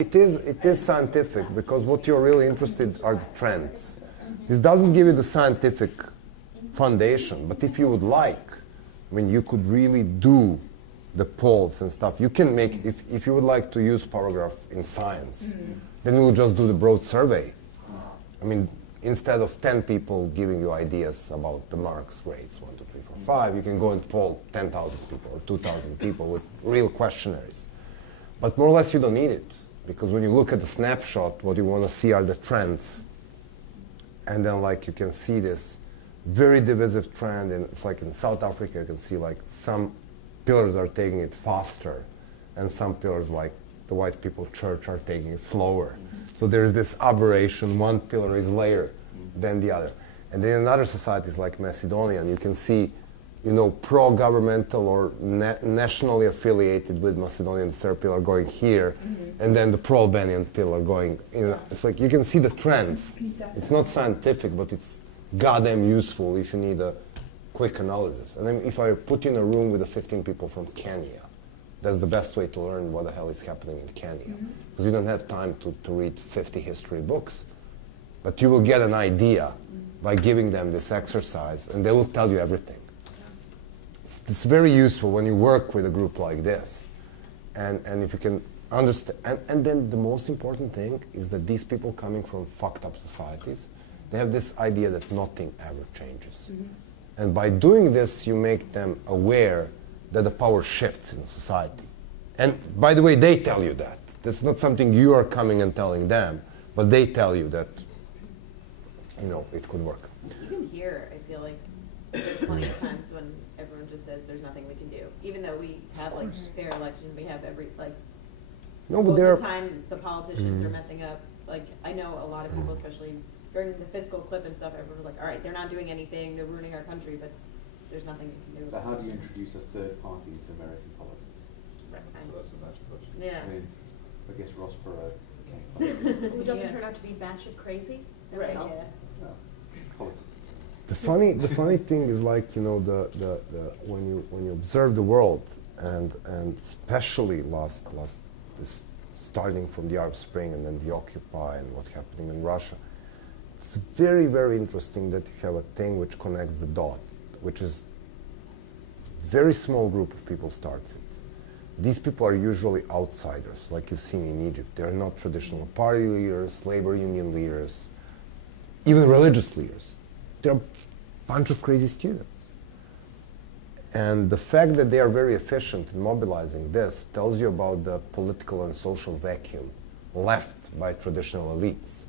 It is scientific, because what you're really interested are the trends. This doesn't give you the scientific foundation, but if you would like, I mean, you could really do the polls and stuff. You can make, if you would like to use paragraph in science, then we'll just do the broad survey. I mean, instead of 10 people giving you ideas about the marks grades, 1, 2, 3, 4, 5, you can go and poll 10,000 people or 2,000 people with real questionnaires. But more or less you don't need it, because when you look at the snapshot, what you want to see are the trends. And then like you can see this very divisive trend, and it's like in South Africa you can see like some pillars are taking it faster, and some pillars like the white people church are taking it slower. So there's this aberration, one pillar is later than the other. And then in other societies like Macedonia, and you can see, you know, pro-governmental or nationally affiliated with Macedonian, the third pillar going here, and then the pro-Albanian pillar going, you know, it's like you can see the trends. It's not scientific, but it's goddamn useful if you need a quick analysis. And then if I put you in a room with the 15 people from Kenya, that's the best way to learn what the hell is happening in Kenya. Because you don't have time to read 50 history books. But you will get an idea by giving them this exercise, and they will tell you everything. It's very useful when you work with a group like this. And if you can understand, and then the most important thing is that these people coming from fucked up societies, they have this idea that nothing ever changes. And by doing this, you make them aware that the power shifts in society. And by the way, they tell you that. That's not something you are coming and telling them, but they tell you that, you know, it could work. Even here, I feel like there's plenty of times when everyone just says there's nothing we can do. Even though we have like fair election, we have every, like, no, but most of the time the politicians are messing up. Like, I know a lot of people, especially during the fiscal cliff and stuff, everyone's like, all right, they're not doing anything, they're ruining our country, but there's nothing you can do. So how do you introduce a third party to American politics? Right. So that's the natural question. Yeah. I mean, I guess Ross Perot came. Who doesn't turn out to be batshit crazy? Right. No. Yeah. No. Politics. The funny thing is, like, you know, when you observe the world, and especially this starting from the Arab Spring and then the Occupy and what's happening in Russia, it's very, very interesting that you have a thing which connects the dot, which is very small group of people starts it. These people are usually outsiders, like you've seen in Egypt. They're not traditional party leaders, labor union leaders, even religious leaders. They're a bunch of crazy students. And the fact that they are very efficient in mobilizing this tells you about the political and social vacuum left by traditional elites.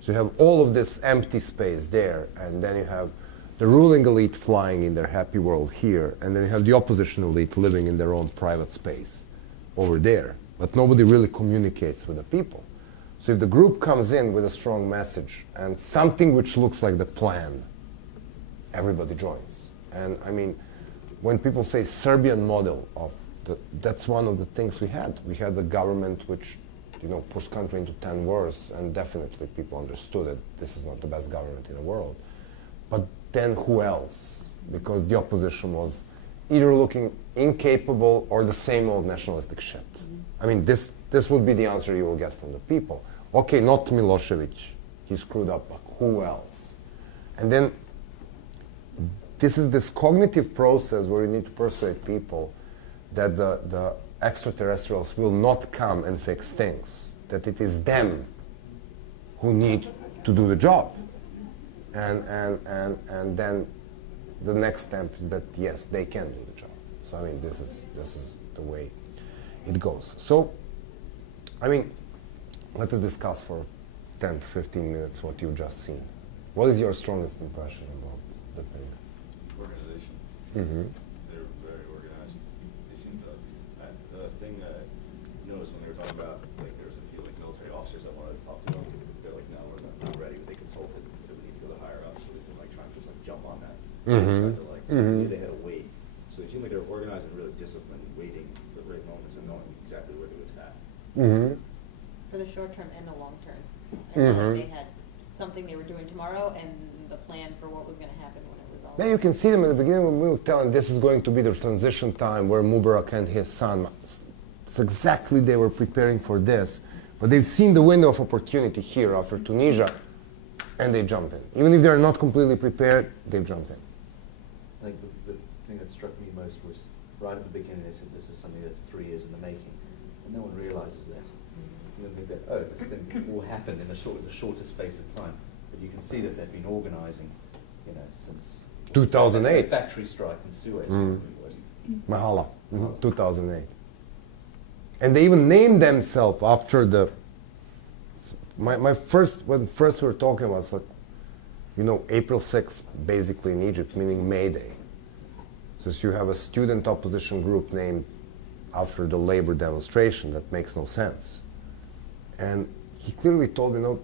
So you have all of this empty space there, and then you have the ruling elite flying in their happy world here, and then you have the opposition elite living in their own private space over there. But nobody really communicates with the people. So if the group comes in with a strong message and something which looks like the plan, everybody joins. And I mean, when people say Serbian model of that's one of the things we had. We had a government which, you know, pushed country into 10 wars, and definitely people understood that this is not the best government in the world. But then who else? Because the opposition was either looking incapable or the same old nationalistic shit. I mean, this would be the answer you will get from the people. Okay, not Milosevic, he screwed up, but who else? And then this is this cognitive process where you need to persuade people that the extraterrestrials will not come and fix things, that it is them who need to do the job. And then the next step is that, yes, they can do the job. So, I mean, this is the way it goes. So, I mean, let us discuss for 10 to 15 minutes what you've just seen. What is your strongest impression about the thing? Organization. They're very organized. They seem to. The thing that I noticed when they were talking about, like, there was a few like military officers that wanted to talk to them. They're like, no, we're not ready. They consulted, so we need to go to higher ups. So they can like try and just like jump on that. They had to wait. So they seemed like they were organized and really disciplined, waiting for the right moments and knowing exactly where to attack. For the short term and the long term. And they had something they were doing tomorrow and the plan for what was going to happen when it was all. Now you can see them at the beginning when we were telling this is going to be the transition time where Mubarak and his son, it's exactly they were preparing for this. But they've seen the window of opportunity here after Tunisia, and they jump in. Even if they're not completely prepared, they jump in. I think the thing that struck me most was right at the beginning they said this is something that's 3 years in the making, and no one realizes that. You don't think that, oh, this thing all happened in the shortest space of time. But you can see that they've been organizing, you know, since 2008. The factory strike in Suez. Mahala, 2008. And they even named themselves after the. When first we were talking about, it's like, you know, April 6th, basically in Egypt, meaning May Day. So you have a student opposition group named after the labor demonstration. That makes no sense. And he clearly told me, you know,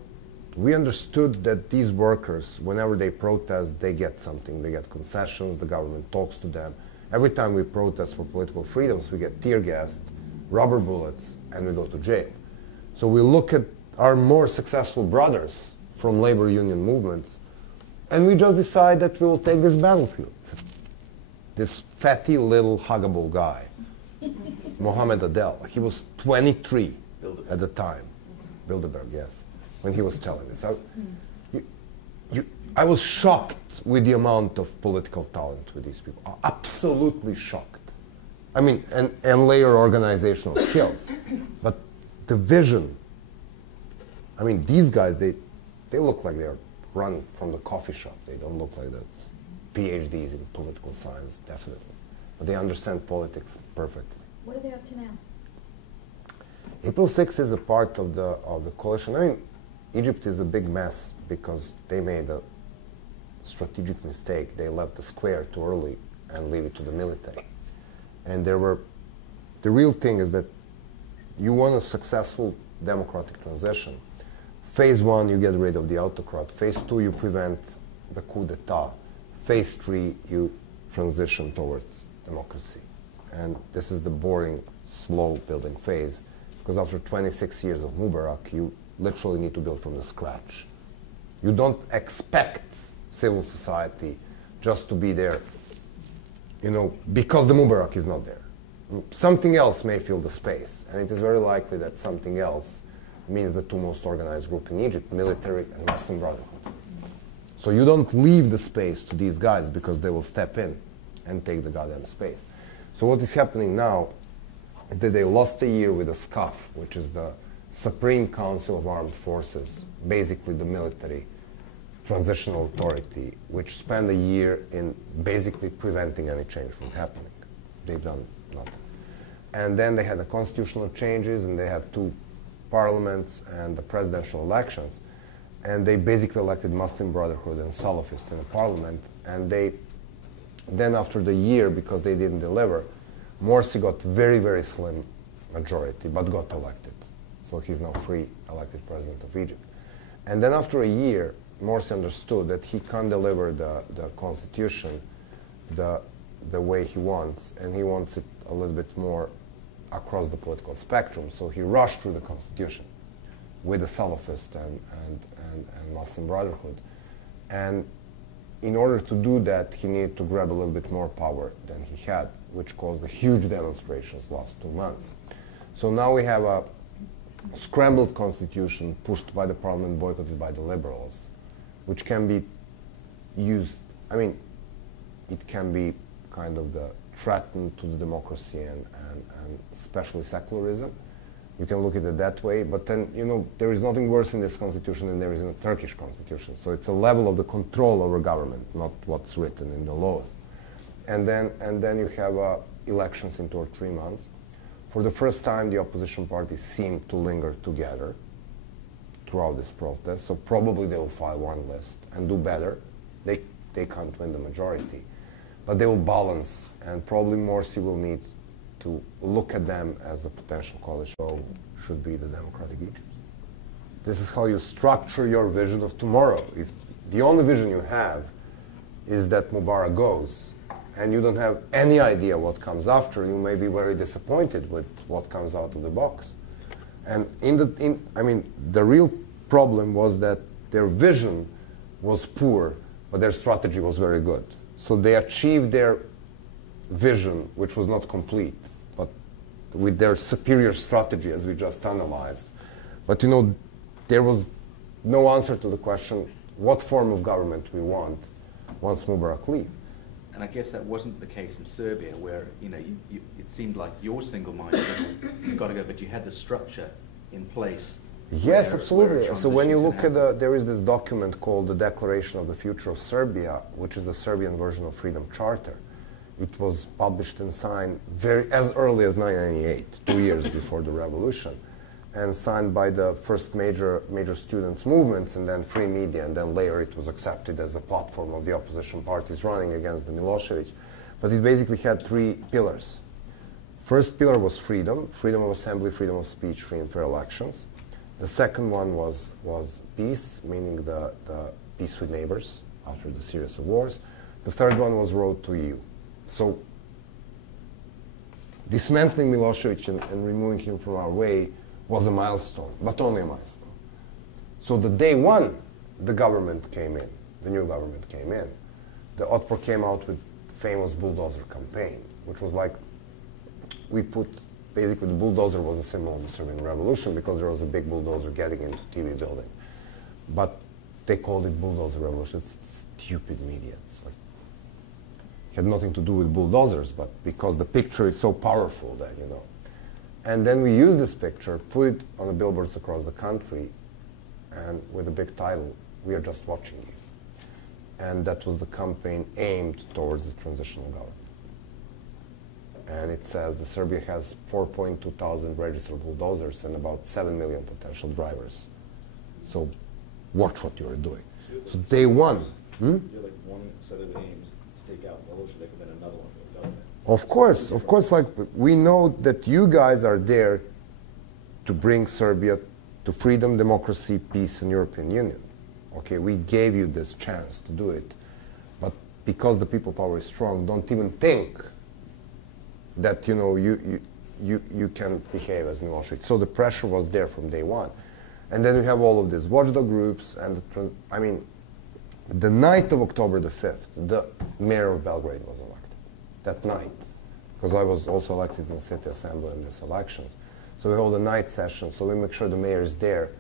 we understood that these workers, whenever they protest, they get something. They get concessions, the government talks to them. Every time we protest for political freedoms, we get tear gassed, rubber bullets, and we go to jail. So we look at our more successful brothers from labor union movements, and we just decide that we will take this battlefield. This fatty little huggable guy, Mohammed Adel, he was 23 at the time. Bilderberg, yes, when he was telling this. I was shocked with the amount of political talent with these people. Absolutely shocked. I mean, and layer organizational skills. But the vision, I mean, these guys, they look like they're run from the coffee shop. They don't look like the PhDs in political science, definitely. But they understand politics perfectly. What are they up to now? April 6th is a part of the coalition. I mean, Egypt is a big mess because they made a strategic mistake. They left the square too early and leave it to the military. And the real thing is that you want a successful democratic transition. Phase 1, you get rid of the autocrat. Phase 2, you prevent the coup d'etat. Phase 3, you transition towards democracy. And this is the boring, slow building phase, because after 26 years of Mubarak, you literally need to build from the scratch. You don't expect civil society just to be there, you know, because the Mubarak is not there. Something else may fill the space, and it is very likely that something else means the two most organized groups in Egypt, military and Muslim Brotherhood. So you don't leave the space to these guys because they will step in and take the goddamn space. So what is happening now is that they lost a year with a SCAF, which is the Supreme Council of Armed Forces, basically the military transitional authority, which spent a year in basically preventing any change from happening. They've done nothing. And then they had the constitutional changes, and they have two parliaments and the presidential elections. And they basically elected Muslim Brotherhood and Salafist in the parliament. And then after the year, because they didn't deliver, Morsi got very, very slim majority, but got elected. So he's now free elected president of Egypt. And then after a year, Morsi understood that he can't deliver the constitution the way he wants, and he wants it a little bit more across the political spectrum. So he rushed through the constitution with the Salafist and Muslim Brotherhood. And in order to do that, he needed to grab a little bit more power than he had, which caused the huge demonstrations last 2 months. So now we have a scrambled constitution pushed by the parliament, boycotted by the liberals, which can be used, I mean, it can be kind of the threaten to the democracy and especially secularism. You can look at it that way, but then, you know, there is nothing worse in this constitution than there is in the Turkish constitution. So it's a level of the control over government, not what's written in the laws. And then you have elections in 2 or 3 months. For the first time, the opposition parties seem to linger together throughout this protest. So probably they will file one list and do better. They can't win the majority, but they will balance, and probably Morsi will need to look at them as a potential coalition. So should be the democratic Egypt. This is how you structure your vision of tomorrow. If the only vision you have is that Mubarak goes, and you don't have any idea what comes after, you may be very disappointed with what comes out of the box. And I mean, the real problem was that their vision was poor, but their strategy was very good. So they achieved their vision, which was not complete, but with their superior strategy, as we just analyzed, But there was no answer to the question, what form of government we want once Mubarak leaves. And I guess that wasn't the case in Serbia, where it seemed like your single-minded, it's got to go, but you had the structure in place. Yes, where absolutely. So when you transition look can at there is this document called the Declaration of the Future of Serbia, which is the Serbian version of Freedom Charter. It was published and signed as early as 1998, 2 years before the revolution, and signed by the first major students' movements, and then free media, and then later it was accepted as a platform of the opposition parties running against the Milosevic. But it basically had 3 pillars. First pillar was freedom of assembly, freedom of speech, free and fair elections. The second one was peace, meaning the peace with neighbors after the series of wars. The third one was road to EU. So dismantling Milosevic and removing him from our way was a milestone, but only a milestone. So the day one, the government came in, the new government came in. The Otpor came out with the famous bulldozer campaign, which was like, basically the bulldozer was a symbol of the Serbian Revolution because there was a big bulldozer getting into TV building. But they called it bulldozer revolution. It's stupid media. It's like, it had nothing to do with bulldozers, but because the picture is so powerful that, And then we used this picture, put it on the billboards across the country, and with a big title, "We are just watching you." And that was the campaign aimed towards the transitional government. And it says that Serbia has 4.2 thousand registered bulldozers and about 7 million potential drivers. So watch what you're doing. So day one. You had like one set of aims to take out Milosevic and then another one for the government. Of course, like we know that you guys are there to bring Serbia to freedom, democracy, peace, and European Union. Okay, we gave you this chance to do it. But because the people power is strong, don't even think that you can behave as Milosevic. So the pressure was there from day one. And then we have all of these watchdog groups, and the night of October the 5th, the mayor of Belgrade was elected. That night, because I was also elected in the city assembly in these elections. So we hold a night session, so we make sure the mayor is there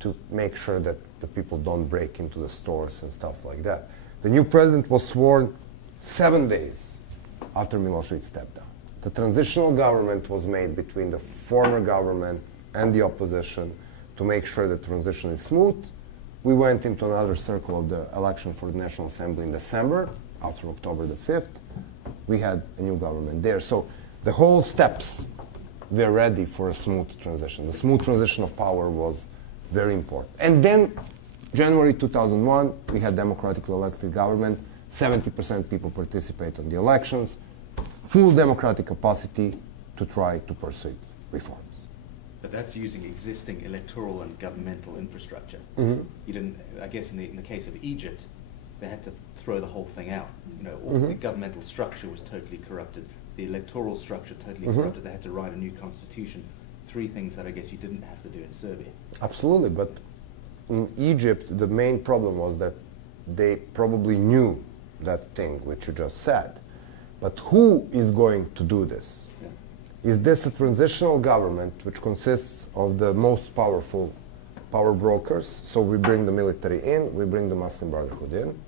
to make sure that the people don't break into the stores and stuff like that. The new president was sworn 7 days after Milosevic stepped down. The transitional government was made between the former government and the opposition to make sure the transition is smooth. We went into another circle of the election for the National Assembly in December, after October the 5th. We had a new government there. So the whole steps were ready for a smooth transition. The smooth transition of power was very important. And then, January 2001, we had democratically elected government. 70% people participate in the elections. Full democratic capacity to try to pursue reforms. But that's using existing electoral and governmental infrastructure. Mm-hmm. You didn't, I guess in the case of Egypt, they had to throw the whole thing out. All Mm-hmm. the governmental structure was totally corrupted. The electoral structure totally Mm-hmm. corrupted. They had to write a new constitution. 3 things that I guess you didn't have to do in Serbia. Absolutely, but in Egypt, the main problem was that they probably knew that thing which you just said. But who is going to do this? Yeah. Is this a transitional government which consists of the most powerful power brokers? So we bring the military in, we bring the Muslim Brotherhood in,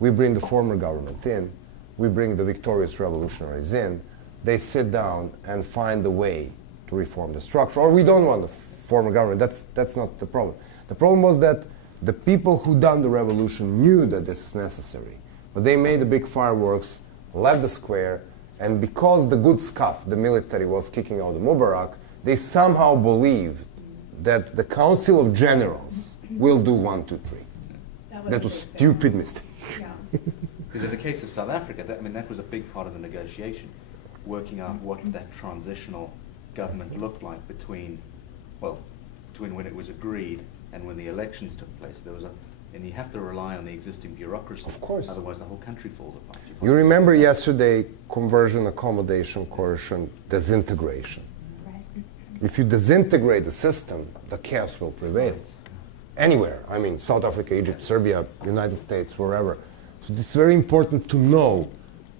we bring the former government in, we bring the victorious revolutionaries in. They sit down and find a way to reform the structure. Or we don't want the former government. That's not the problem. The problem was that the people who done the revolution knew that this is necessary. But they made the big fireworks, left the square, and because the good scuff, the military, was kicking out the Mubarak, they somehow believed that the Council of Generals will do 1, 2, 3. That was a stupid mistake. Yeah. Because in the case of South Africa, that was a big part of the negotiation, working out what that transitional government looked like between when it was agreed and when the elections took place. And you have to rely on the existing bureaucracy. Of course. Otherwise the whole country falls apart. You remember yesterday, conversion, accommodation, coercion, disintegration. Right. If you disintegrate the system, the chaos will prevail. Anywhere. I mean, South Africa, Egypt, Serbia, United States, wherever. So it's very important to know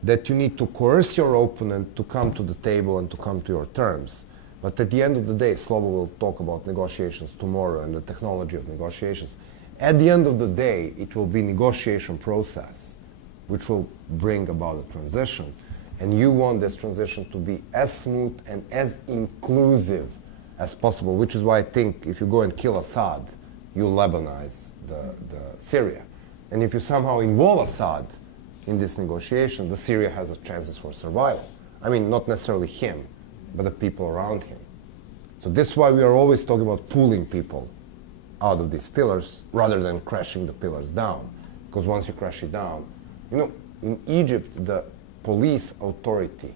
that you need to coerce your opponent to come to the table and to come to your terms. But at the end of the day, Slobo will talk about negotiations tomorrow and the technology of negotiations. At the end of the day, it will be negotiation process which will bring about a transition. And you want this transition to be as smooth and as inclusive as possible, which is why I think if you go and kill Assad, you Lebanize the Syria. And if you somehow involve Assad in this negotiation, the Syria has a chances for survival. I mean, not necessarily him, but the people around him. So this is why we are always talking about pulling people out of these pillars rather than crashing the pillars down. Because once you crash it down, you know, in Egypt, the police authority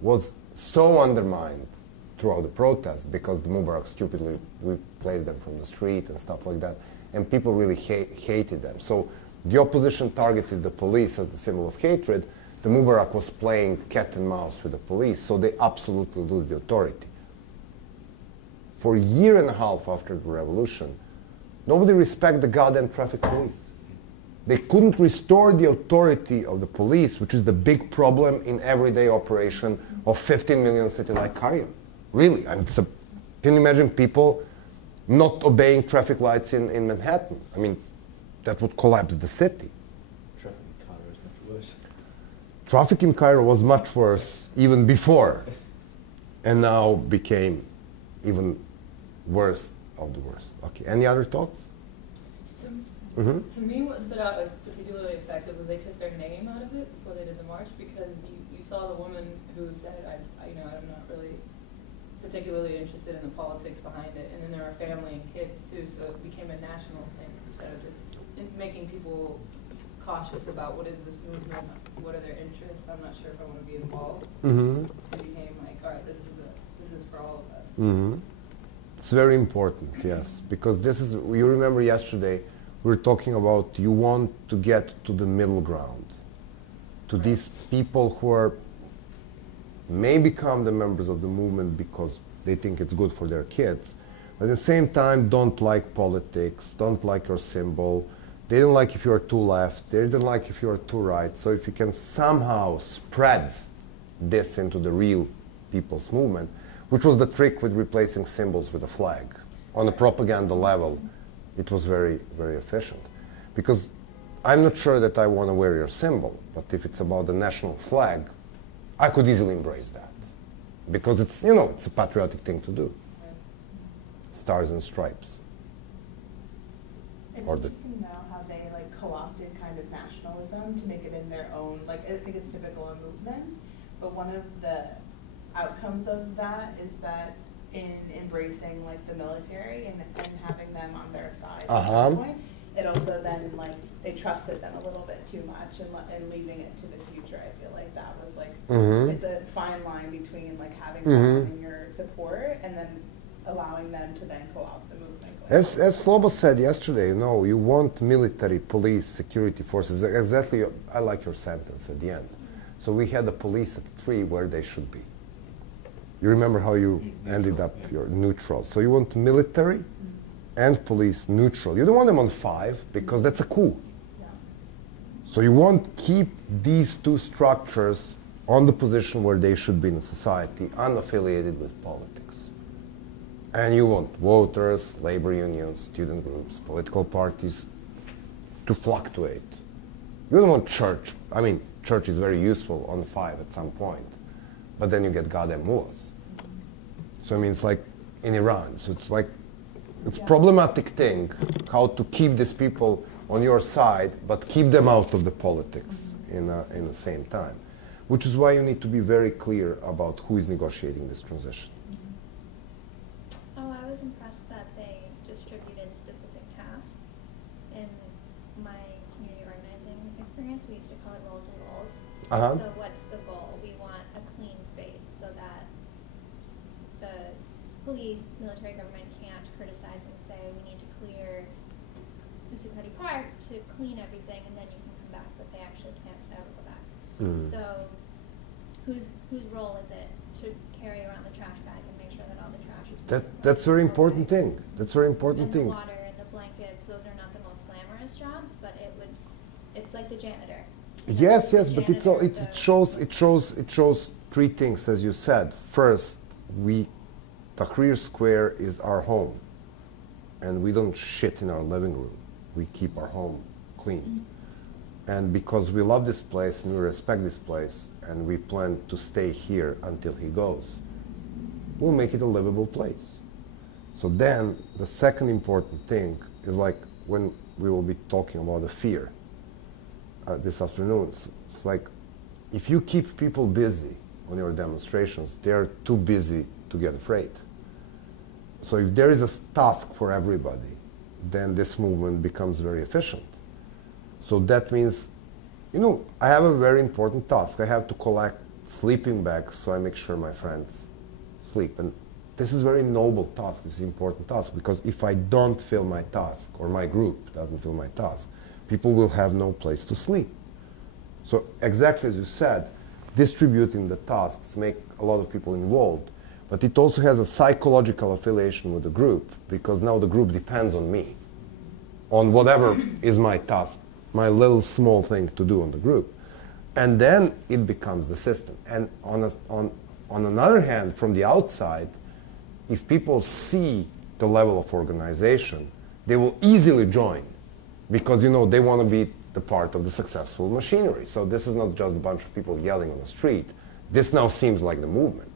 was so undermined throughout the protests because the Mubarak stupidly replaced them from the street and stuff like that, and people really hated them. So the opposition targeted the police as the symbol of hatred. The Mubarak was playing cat and mouse with the police, so they absolutely lose the authority. For a year and a half after the revolution, nobody respected the goddamn traffic police. They couldn't restore the authority of the police, which is the big problem in everyday operation of 15 million city like Cairo. Really, I mean, can you imagine people not obeying traffic lights in Manhattan? I mean, that would collapse the city. Traffic in Cairo is much worse. Traffic in Cairo was much worse even before, and now became even worse of the worst. Okay, any other thoughts? To me, what stood out as particularly effective was they took their name out of it before they did the march, because you saw the woman who said, I'm not really particularly interested in the politics behind it, and then there were family and kids too, so it became a national thing instead of just making people cautious about what is this movement, what are their interests, I'm not sure if I want to be involved. It became like, all right, this is for all of us. It's very important, yes, because this is, you remember yesterday, we were talking about you want to get to the middle ground, to these people who are may become the members of the movement because they think it's good for their kids, but at the same time don't like politics, don't like your symbol, they don't like if you are too left, they don't like if you are too right. So if you can somehow spread this into the real people's movement, which was the trick with replacing symbols with a flag. On a propaganda level, it was very, very efficient. Because I'm not sure that I want to wear your symbol, but if it's about the national flag, I could easily embrace that. Because it's, you know, it's a patriotic thing to do. Stars and stripes. It's Or the interesting now how they like co-opted kind of nationalism to make it in their own, like I think it's typical in movements, but one of the outcomes of that is that in embracing like the military and having them on their side at some point, it also then like they trusted them a little bit too much and leaving it to the future. I feel like that was like it's a fine line between like having someone in your support and then allowing them to then co-opt the movement. As Slobo said yesterday, you know, you want military, police, security forces. Exactly, I like your sentence at the end. So we had the police at 3 where they should be. You remember how you ended up your neutral. So you want military and police neutral. You don't want them on 5 because that's a coup. Yeah. So you want to keep these two structures on the position where they should be in society, unaffiliated with politics. And you want voters, labor unions, student groups, political parties to fluctuate. You don't want church. I mean, church is very useful on 5 at some point. But then you get goddamn mullahs. So I mean, it's like in Iran. So it's like, it's problematic thing how to keep these people on your side, but keep them out of the politics in the same time. Which is why you need to be very clear about who is negotiating this transition. Oh, I was impressed that they distributed specific tasks. In my community organizing experience, we used to call it roles and goals. So what's the goal? We want a clean space so that the police, military, government can't criticize and say we need to clear Musicati Park to clean everything and then you can come back, but they actually can't ever go back. So whose role is it to carry around the trash bag and make sure that all the trash is That's very important thing. That's very important thing. And the water and the blankets, those are not the most glamorous jobs, but it's like the janitor. Yes, yes, but it shows 3 things, as you said. First, we Tahrir Square is our home, and we don't shit in our living room. We keep our home clean. And because we love this place and we respect this place and we plan to stay here until he goes, we'll make it a livable place. So then the second important thing is like when we will be talking about the fear this afternoon, it's like if you keep people busy on your demonstrations, they're too busy to get afraid. So if there is a task for everybody, then this movement becomes very efficient. So that means, you know, I have a very important task. I have to collect sleeping bags so I make sure my friends sleep. And this is a very noble task. This is an important task because if I don't fill my task or my group doesn't fill my task, people will have no place to sleep. So exactly as you said, distributing the tasks make a lot of people involved, but it also has a psychological affiliation with the group because now the group depends on me, on whatever is my task, my little small thing to do on the group. And then it becomes the system. And on another hand, from the outside, if people see the level of organization, they will easily join because, you know, they want to be the part of the successful machinery. So this is not just a bunch of people yelling on the street. This now seems like the movement.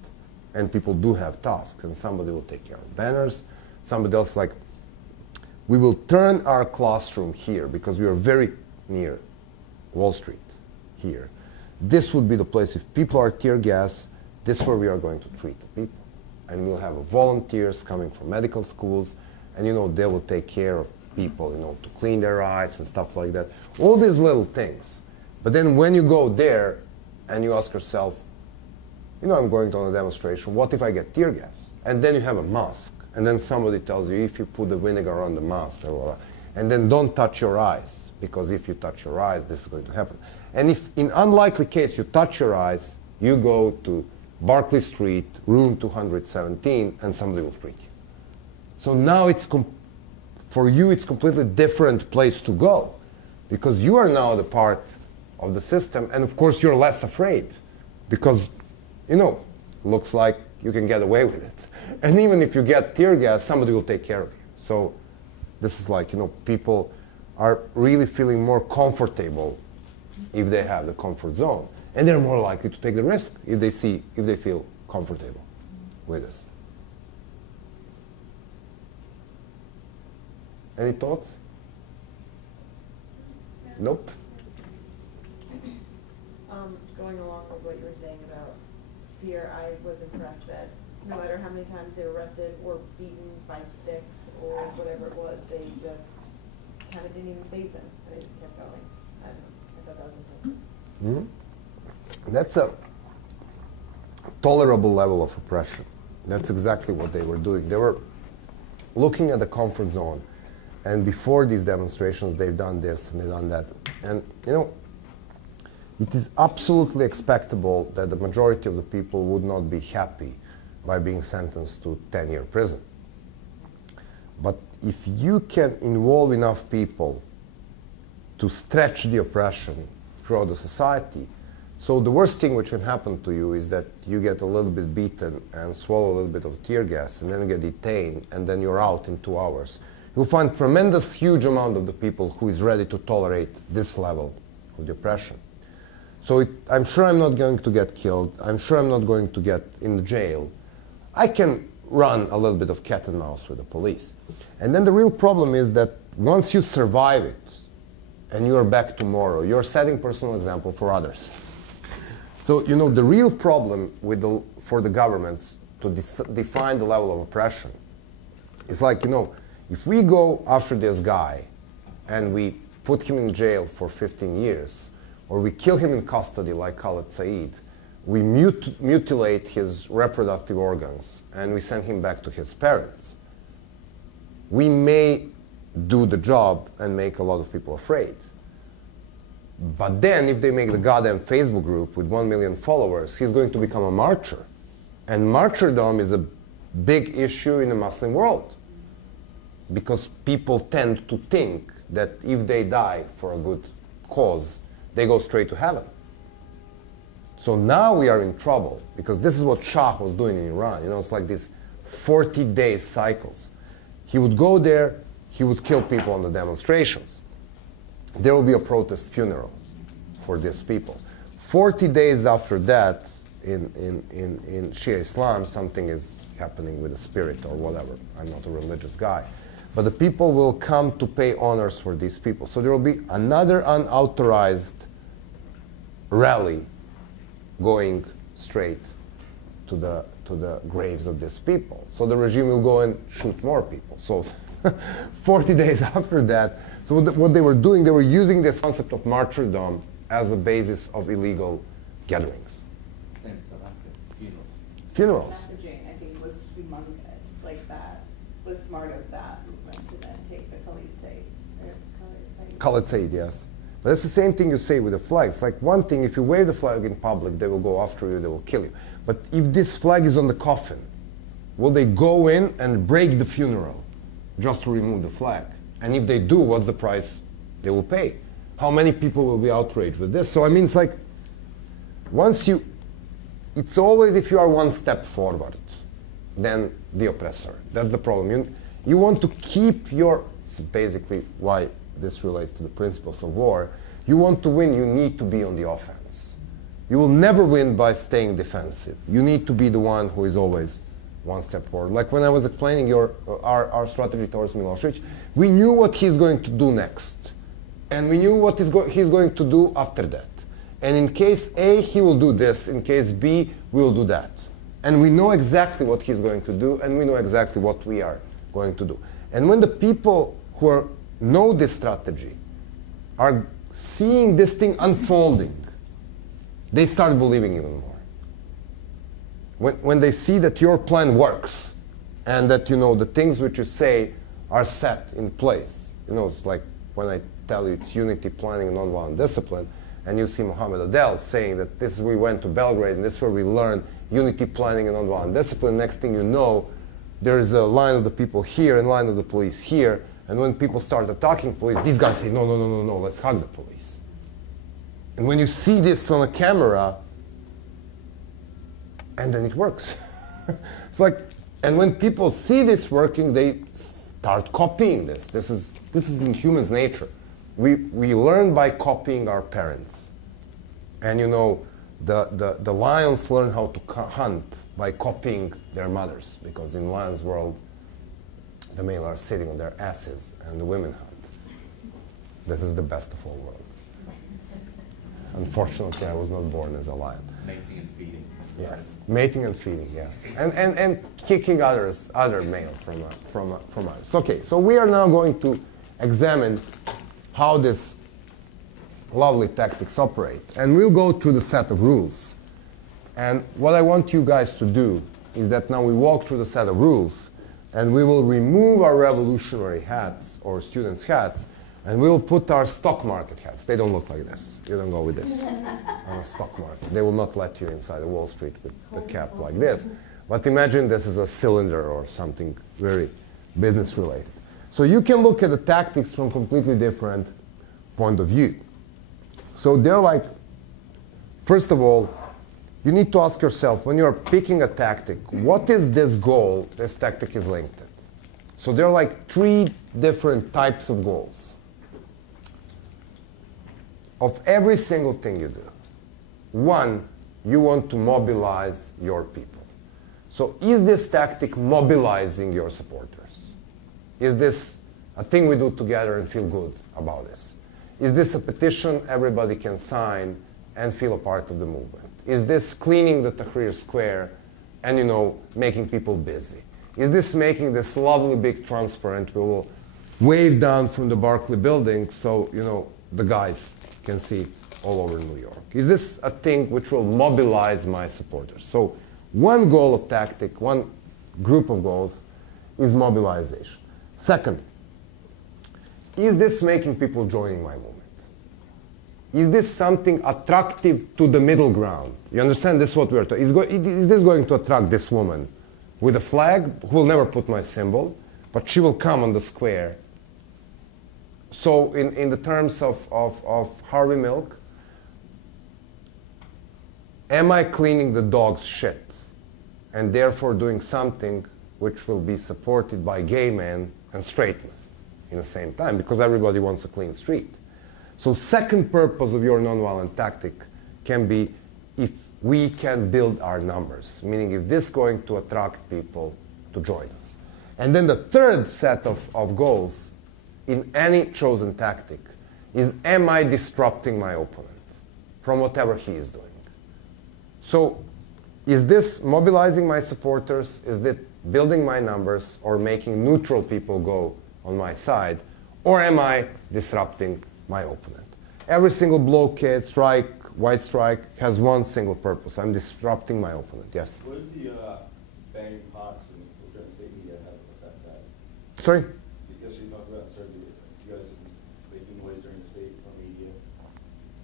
And people do have tasks, and somebody will take care of banners. Somebody else, like, we will turn our classroom here because we are very near Wall Street here. This would be the place, if people are tear gas, this is where we are going to treat the people. And we'll have volunteers coming from medical schools, and, you know, they will take care of people, you know, to clean their eyes and stuff like that. All these little things. But then when you go there and you ask yourself, you know, I'm going to a demonstration, what if I get tear gas? And then you have a mask, and then somebody tells you if you put the vinegar on the mask, and then don't touch your eyes, because if you touch your eyes, this is going to happen. And if in unlikely case you touch your eyes, you go to Barclay Street, room 217, and somebody will treat you. So now it's for you, it's completely different place to go, because you are now the part of the system, and of course you're less afraid, because, you know, looks like you can get away with it. And even if you get tear gas, somebody will take care of you. So this is like, you know, people are really feeling more comfortable if they have the comfort zone. And they're more likely to take the risk if they feel comfortable with this. Any thoughts? Nope. Going along with what you were saying about fear, I was impressed that no matter how many times they were arrested or beaten by sticks or whatever it was, they just kind of didn't even faze them. They just kept going. I don't know. I thought that was impressive. Mm-hmm. That's a tolerable level of oppression. That's exactly what they were doing. They were looking at the comfort zone. And before these demonstrations, they've done this and they've done that. And, you know, it is absolutely expectable that the majority of the people would not be happy by being sentenced to 10-year prison. But if you can involve enough people to stretch the oppression throughout the society, so the worst thing which can happen to you is that you get a little bit beaten and swallow a little bit of tear gas and then get detained and then you're out in 2 hours. You'll find tremendous huge amount of the people who is ready to tolerate this level of the oppression. So I'm sure I'm not going to get killed. I'm sure I'm not going to get in jail. I can run a little bit of cat and mouse with the police. And then the real problem is that once you survive it and you are back tomorrow, you're setting personal example for others. So, you know, the real problem for the governments to define the level of oppression is like, you know, if we go after this guy and we put him in jail for 15 years, or we kill him in custody like Khaled Said, we mutilate his reproductive organs, and we send him back to his parents, we may do the job and make a lot of people afraid. But then if they make the goddamn Facebook group with 1 million followers, he's going to become a martyr. And martyrdom is a big issue in the Muslim world, because people tend to think that if they die for a good cause, they go straight to heaven. So now we are in trouble, because this is what Shah was doing in Iran. You know, it's like this 40 days cycles. He would go there, he would kill people on the demonstrations. There will be a protest funeral for these people. 40 days after that, in Shia Islam, something is happening with the spirit or whatever. I'm not a religious guy. But the people will come to pay honors for these people. So there will be another unauthorized rally going straight to the graves of these people. So the regime will go and shoot more people. So 40 days after that, so what they were doing, they were using this concept of martyrdom as a basis of illegal gatherings. Same in South Africa, Funerals. Messaging, I think, was humongous. Like that was smart of that movement to then take the Khalid Said, yes. But it's the same thing you say with the flags. Like one thing, if you wave the flag in public, they will go after you, they will kill you. But if this flag is on the coffin, will they go in and break the funeral just to remove the flag? And if they do, what's the price they will pay? How many people will be outraged with this? So I mean, it's like, it's always if you are one step forward, then the oppressor. That's the problem. You want to keep it's basically why this relates to the principles of war. You want to win, you need to be on the offense. You will never win by staying defensive. You need to be the one who is always one step forward. Like when I was explaining our strategy towards Milosevic, we knew what he's going to do next. And we knew what he's going to do after that. And in case A, he will do this. In case B, we will do that. And we know exactly what he's going to do, and we know exactly what we are going to do. And when the people who know this strategy are seeing this thing unfolding, they start believing even more. When they see that your plan works, and that the things which you say are set in place. It's like when I tell you it's unity, planning, and nonviolent discipline, and you see Mohammed Adel saying that we went to Belgrade and this is where we learned unity, planning, and nonviolent discipline. Next thing you know, there's a line of the people here and line of the police here. And when people start attacking police, these guys say, no, let's hug the police. And when you see this on a camera, and then it works. It's like, and when people see this working, they start copying this. This is in humans' nature. We learn by copying our parents. And the lions learn how to hunt by copying their mothers, because in lions' world, the male are sitting on their asses and the women hunt. This is the best of all worlds. Unfortunately, I was not born as a lion. Mating and feeding. Yes, mating and feeding, yes. And kicking other male from others. Okay, so we are now going to examine how this lovely tactics operate. And we'll go through the set of rules. And what I want you guys to do is that now we walk through the set of rules, and we will remove our revolutionary hats or students' hats, and we'll put our stock market hats. They don't look like this. You don't go with this on a stock market. They will not let you inside the Wall Street with the cap like this. But imagine this is a cylinder or something very business related. So you can look at the tactics from completely different point of view. So they're like, first of all, you need to ask yourself, when you're picking a tactic, what is this goal this tactic is linked to? So there are like 3 different types of goals of every single thing you do. 1, you want to mobilize your people. So is this tactic mobilizing your supporters? Is this a thing we do together and feel good about this? Is this a petition everybody can sign and feel a part of the movement? Is this cleaning the Tahrir Square and, making people busy? Is this making this lovely big transparent we will wave down from the Barclay building so, the guys can see all over New York? Is this a thing which will mobilize my supporters? So one goal of tactic, one group of goals is mobilization. Second, is this making people joining my movement? Is this something attractive to the middle ground? You understand? This is what we're talking. Is this going to attract this woman with a flag who will never put my symbol, but she will come on the square? So in the terms of Harvey Milk, am I cleaning the dog's shit and therefore doing something which will be supported by gay men and straight men in the same time, because everybody wants a clean street. So second purpose of your nonviolent tactic can be if we can build our numbers, meaning if this is going to attract people to join us. And then the third set of goals in any chosen tactic is, am I disrupting my opponent from whatever he is doing? So is this mobilizing my supporters? Is it building my numbers or making neutral people go on my side? Or am I disrupting my opponent? Every single blockade, strike, white strike has one single purpose. I'm disrupting my opponent. Yes? What does the banning pots and the state media have affect that? Sorry? Because you talked about surgery, you guys have been making noise during the state media,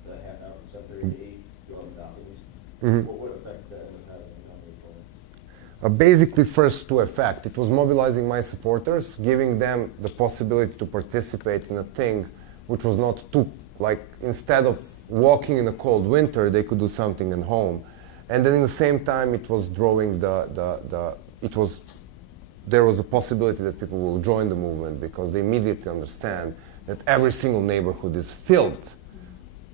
the half hour from 7:30 to 8, go on the balconies. Mm-hmm. What effect that would have on the opponents? Basically, first two effect. It was mobilizing my supporters, giving them the possibility to participate in a thing which was not too, like, instead of walking in a cold winter, they could do something at home. And then in the same time, it was drawing there was a possibility that people will join the movement because they immediately understand that every single neighborhood is filled.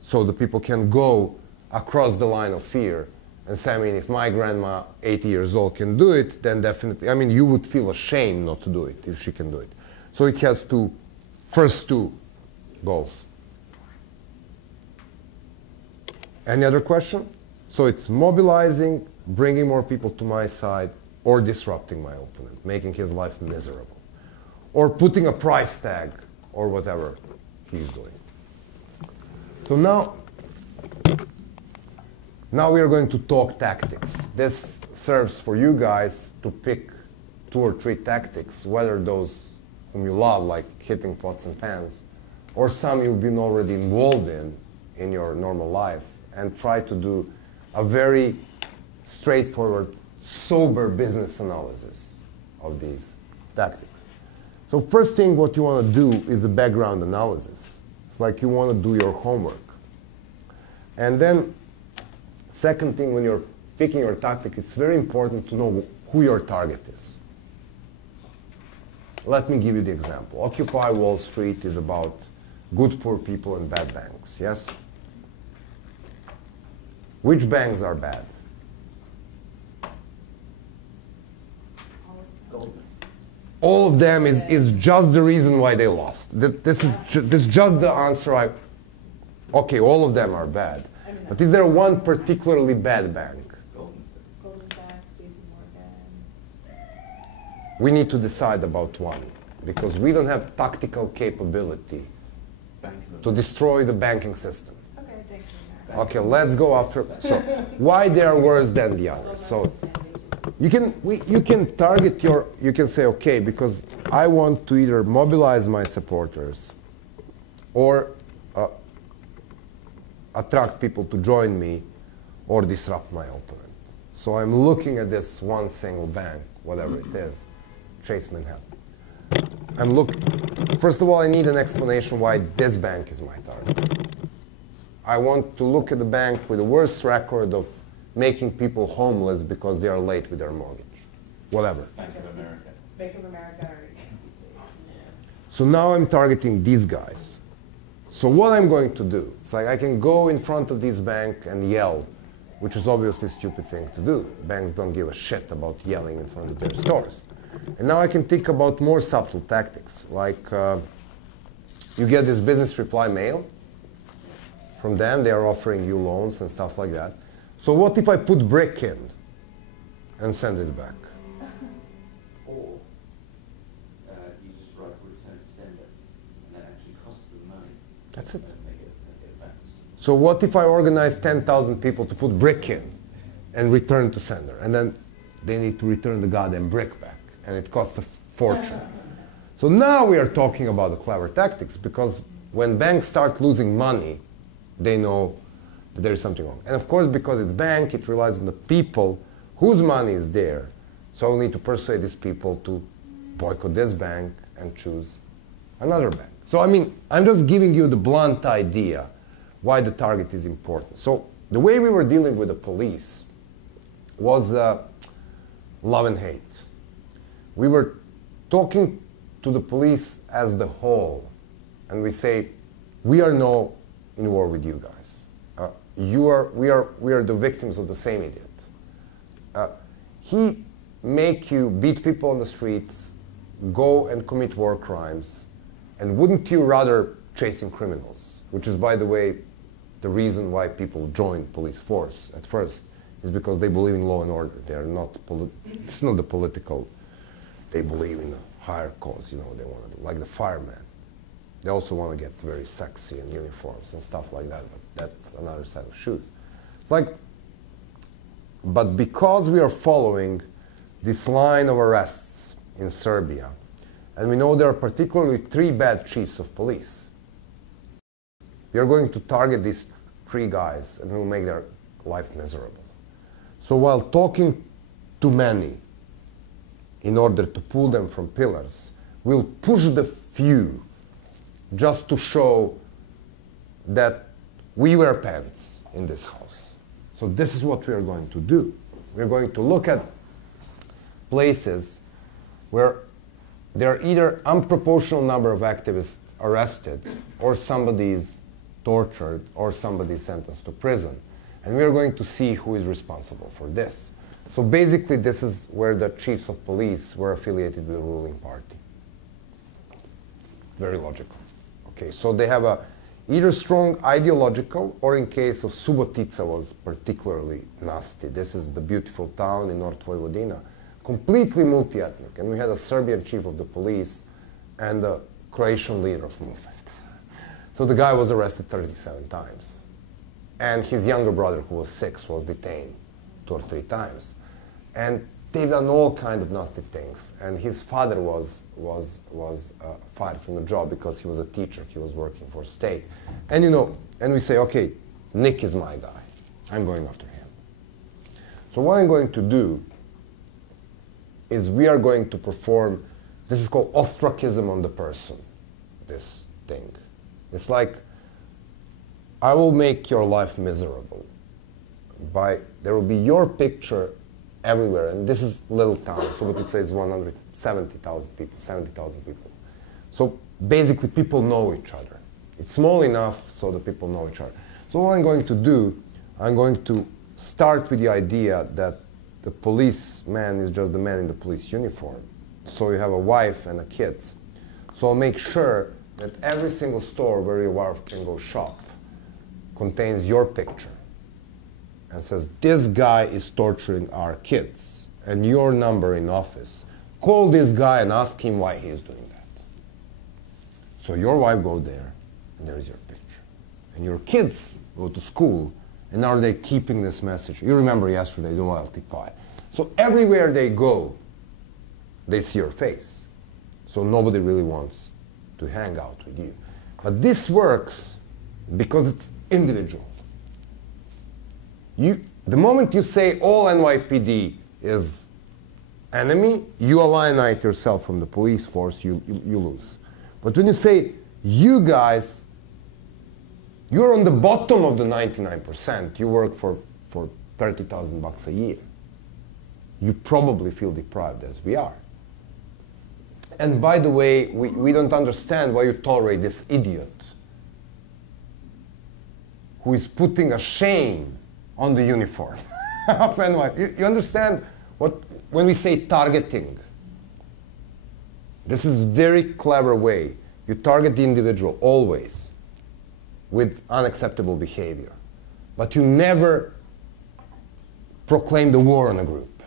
So the people can go across the line of fear and say, I mean, if my grandma, 80 years old, can do it, then definitely, I mean, you would feel ashamed not to do it if she can do it. So it has first two goals. Any other question? So it's mobilizing, bringing more people to my side, or disrupting my opponent, making his life miserable, or putting a price tag, or whatever he's doing. So now we are going to talk tactics. This serves for you guys to pick 2 or 3 tactics, whether those whom you love, like hitting pots and pans, or some you've been already involved in your normal life, and try to do a very straightforward, sober business analysis of these tactics. So first thing what you want to do is a background analysis. It's like you want to do your homework. And then second thing, when you're picking your tactic, it's very important to know who your target is. Let me give you the example. Occupy Wall Street is about good poor people and bad banks, yes? Which banks are bad? All of them is just the reason why they lost. This is just the answer. Okay, all of them are bad. But is there one particularly bad bank? Goldman Sachs, JP Morgan. We need to decide about one, because we don't have tactical capability to destroy the banking system. Okay, thank you. Okay, let's go after. So, why they are worse than the others? So, you can target you can say, okay, because I want to either mobilize my supporters or attract people to join me or disrupt my opponent. So I'm looking at this one single bank, whatever it is, Chase Manhattan. First of all, I need an explanation why this bank is my target. I want to look at the bank with the worst record of making people homeless because they are late with their mortgage. Whatever. Bank of America. Bank of America or So now I'm targeting these guys. So what I'm going to do, it's like I can go in front of this bank and yell, which is obviously a stupid thing to do. Banks don't give a shit about yelling in front of their stores. And now I can think about more subtle tactics, like you get this business reply mail from them. They are offering you loans and stuff like that. So what if I put brick in and send it back? Or you just write return to sender, and that actually costs them money. That's it. And they get back. So what if I organize 10,000 people to put brick in and return to sender? And then they need to return the goddamn brick back, and it costs a fortune. So now we are talking about the clever tactics, because when banks start losing money, they know that there is something wrong. And of course, because it's bank, it relies on the people whose money is there. So we need to persuade these people to boycott this bank and choose another bank. So I mean, I'm just giving you the blunt idea why the target is important. So the way we were dealing with the police was love and hate. we were talking to the police as the whole, and we say, we are no in war with you guys. We are the victims of the same idiot. He make you beat people on the streets, go and commit war crimes, and wouldn't you rather chasing criminals? Which is, by the way, the reason why people join police force at first, is because they believe in law and order. They are not, it's not the political, they believe in a higher cause, you know, they want to do, like the firemen. They also want to get very sexy and uniforms and stuff like that, but that's another set of shoes. It's like, but because we are following this line of arrests in Serbia, and we know there are particularly 3 bad chiefs of police, we are going to target these 3 guys and we'll make their life miserable. So while talking to many in order to pull them from pillars, we'll push the few just to show that we wear pants in this house. So this is what we are going to do. We're going to look at places where there are either unproportional number of activists arrested, or somebody is tortured, or somebody is sentenced to prison. And we are going to see who is responsible for this. So basically this is where the chiefs of police were affiliated with the ruling party. It's very logical. Okay, so they have a either strong ideological, or in case of Subotica was particularly nasty. This is the beautiful town in North Vojvodina, completely multi-ethnic. And we had a Serbian chief of the police and a Croatian leader of movement. So the guy was arrested 37 times. And his younger brother, who was 6, was detained 2 or 3 times. And they've done all kinds of nasty things. And his father was fired from the job because he was a teacher. He was working for state. And you know, and we say, okay, Nick is my guy. I'm going after him. So what I'm going to do is we are going to perform, this is called ostracism on the person, this thing. It's like, I will make your life miserable by, there will be your picture everywhere, and this is little town, so what it says 170,000 people, 70,000 people. So basically people know each other. It's small enough so that people know each other. So what I'm going to do, I'm going to start with the idea that the policeman is just the man in the police uniform. So you have a wife and a kids. So I'll make sure that every single store where your wife can go shop contains your picture and says, this guy is torturing our kids, and your number in office. Call this guy and ask him why he is doing that. So your wife go there, and there is your picture. And your kids go to school, and are they keeping this message? You remember yesterday, the loyalty pie. So everywhere they go, they see your face. So nobody really wants to hang out with you. But this works because it's individual. The moment you say all NYPD is enemy, you alienate yourself from the police force, you lose. But when you say, you guys, you're on the bottom of the 99%, you work for 30,000 bucks a year, you probably feel deprived as we are. And by the way, we don't understand why you tolerate this idiot who is putting a shame on the uniform of NY. You understand what, when we say targeting, this is a very clever way. You target the individual always with unacceptable behavior, but you never proclaim the war on a group.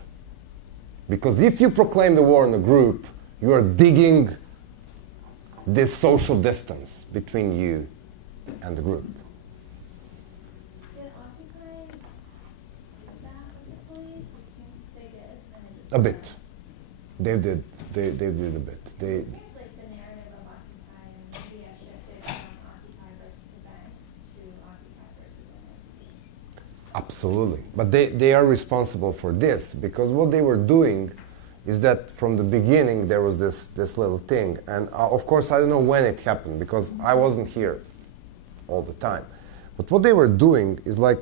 Because if you proclaim the war on a group, you are digging this social distance between you and the group. Did Occupy do that with the police? It seems they did. And it just A bit. They did. They did a bit. It seems like the narrative of Occupy and media shifted from Occupy versus the banks to Occupy versus NYPD. Absolutely. But they are responsible for this, because what they were doing is that from the beginning there was this little thing. And of course I don't know when it happened, because I wasn't here all the time. But what they were doing is like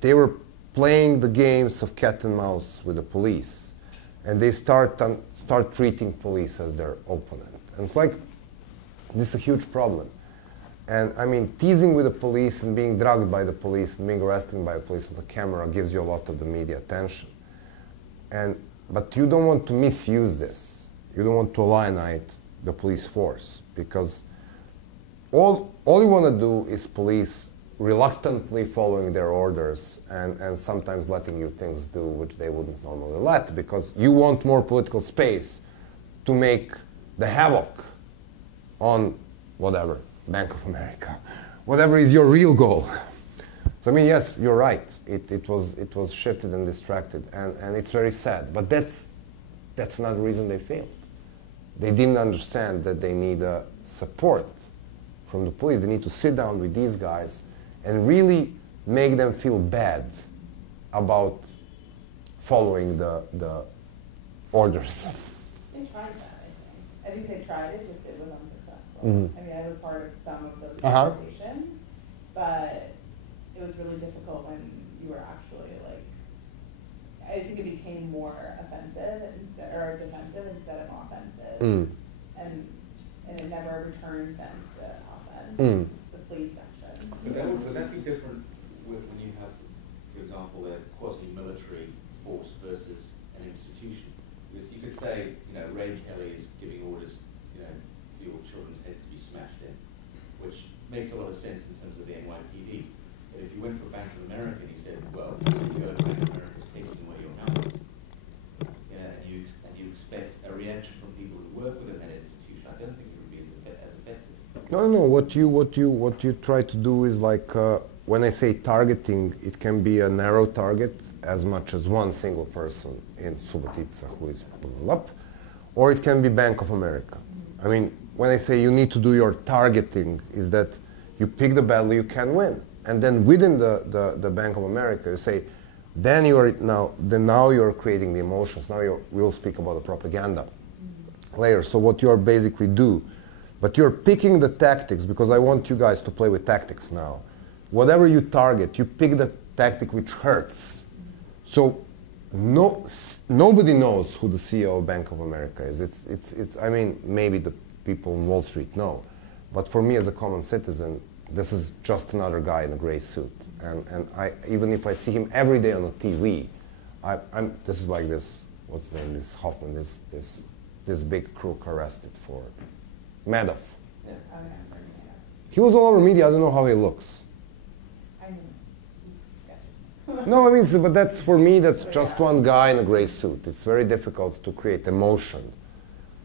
they were playing the games of cat and mouse with the police. and they start treating police as their opponent. And it's like, this is a huge problem. And I mean, teasing with the police and being drugged by the police and being arrested by the police on the camera gives you a lot of the media attention. But you don't want to misuse this. You don't want to alienate the police force, because all you want to do is police reluctantly following their orders and sometimes letting you things do which they wouldn't normally let, because you want more political space to make the havoc on whatever, Bank of America, whatever is your real goal. So I mean, yes, you're right. It was shifted and distracted, and it's very sad. But that's not the reason they failed. They didn't understand that they need support from the police. They need to sit down with these guys and really make them feel bad about following the orders. They tried that, I think they tried it, just it was unsuccessful. Mm-hmm. I mean, I was part of some of those Uh-huh. conversations, but it was really difficult when you were actually like, I think it became more offensive or defensive instead of offensive. Mm. And it never returned them to the offense, the police section. Would that be different when you have, for example, a quasi-military force versus an institution? Because you could say, Ray Kelly is giving orders, for your children's heads to be smashed in, which makes a lot of sense in terms of the NYPD. But if you went for Bank of America and you said, well, the CEO of Bank of America is taking away your houses, and you expect a reaction from people who work within that institution, I don't think it would be as effective. No. What you try to do is like, when I say targeting, it can be a narrow target as much as one single person in Subotica who is pulling up, or it can be Bank of America. I mean, when I say you need to do your targeting, is that you pick the battle you can win, and then within the Bank of America, you say, then now you're creating the emotions. Now we'll speak about the propaganda later. So what you're basically do, but you're picking the tactics, because I want you guys to play with tactics now. Whatever you target, you pick the tactic which hurts. So nobody knows who the CEO of Bank of America is. It's I mean, maybe the people in Wall Street know, but for me as a common citizen, this is just another guy in a gray suit. And even if I see him every day on the TV, this is like this, what's the name, this Hoffman, this big crook arrested for Madoff. Yeah. He was all over media. I don't know how he looks. I mean, he's sketchy. No, I mean, but that's, for me, that's just one guy in a gray suit. It's very difficult to create emotion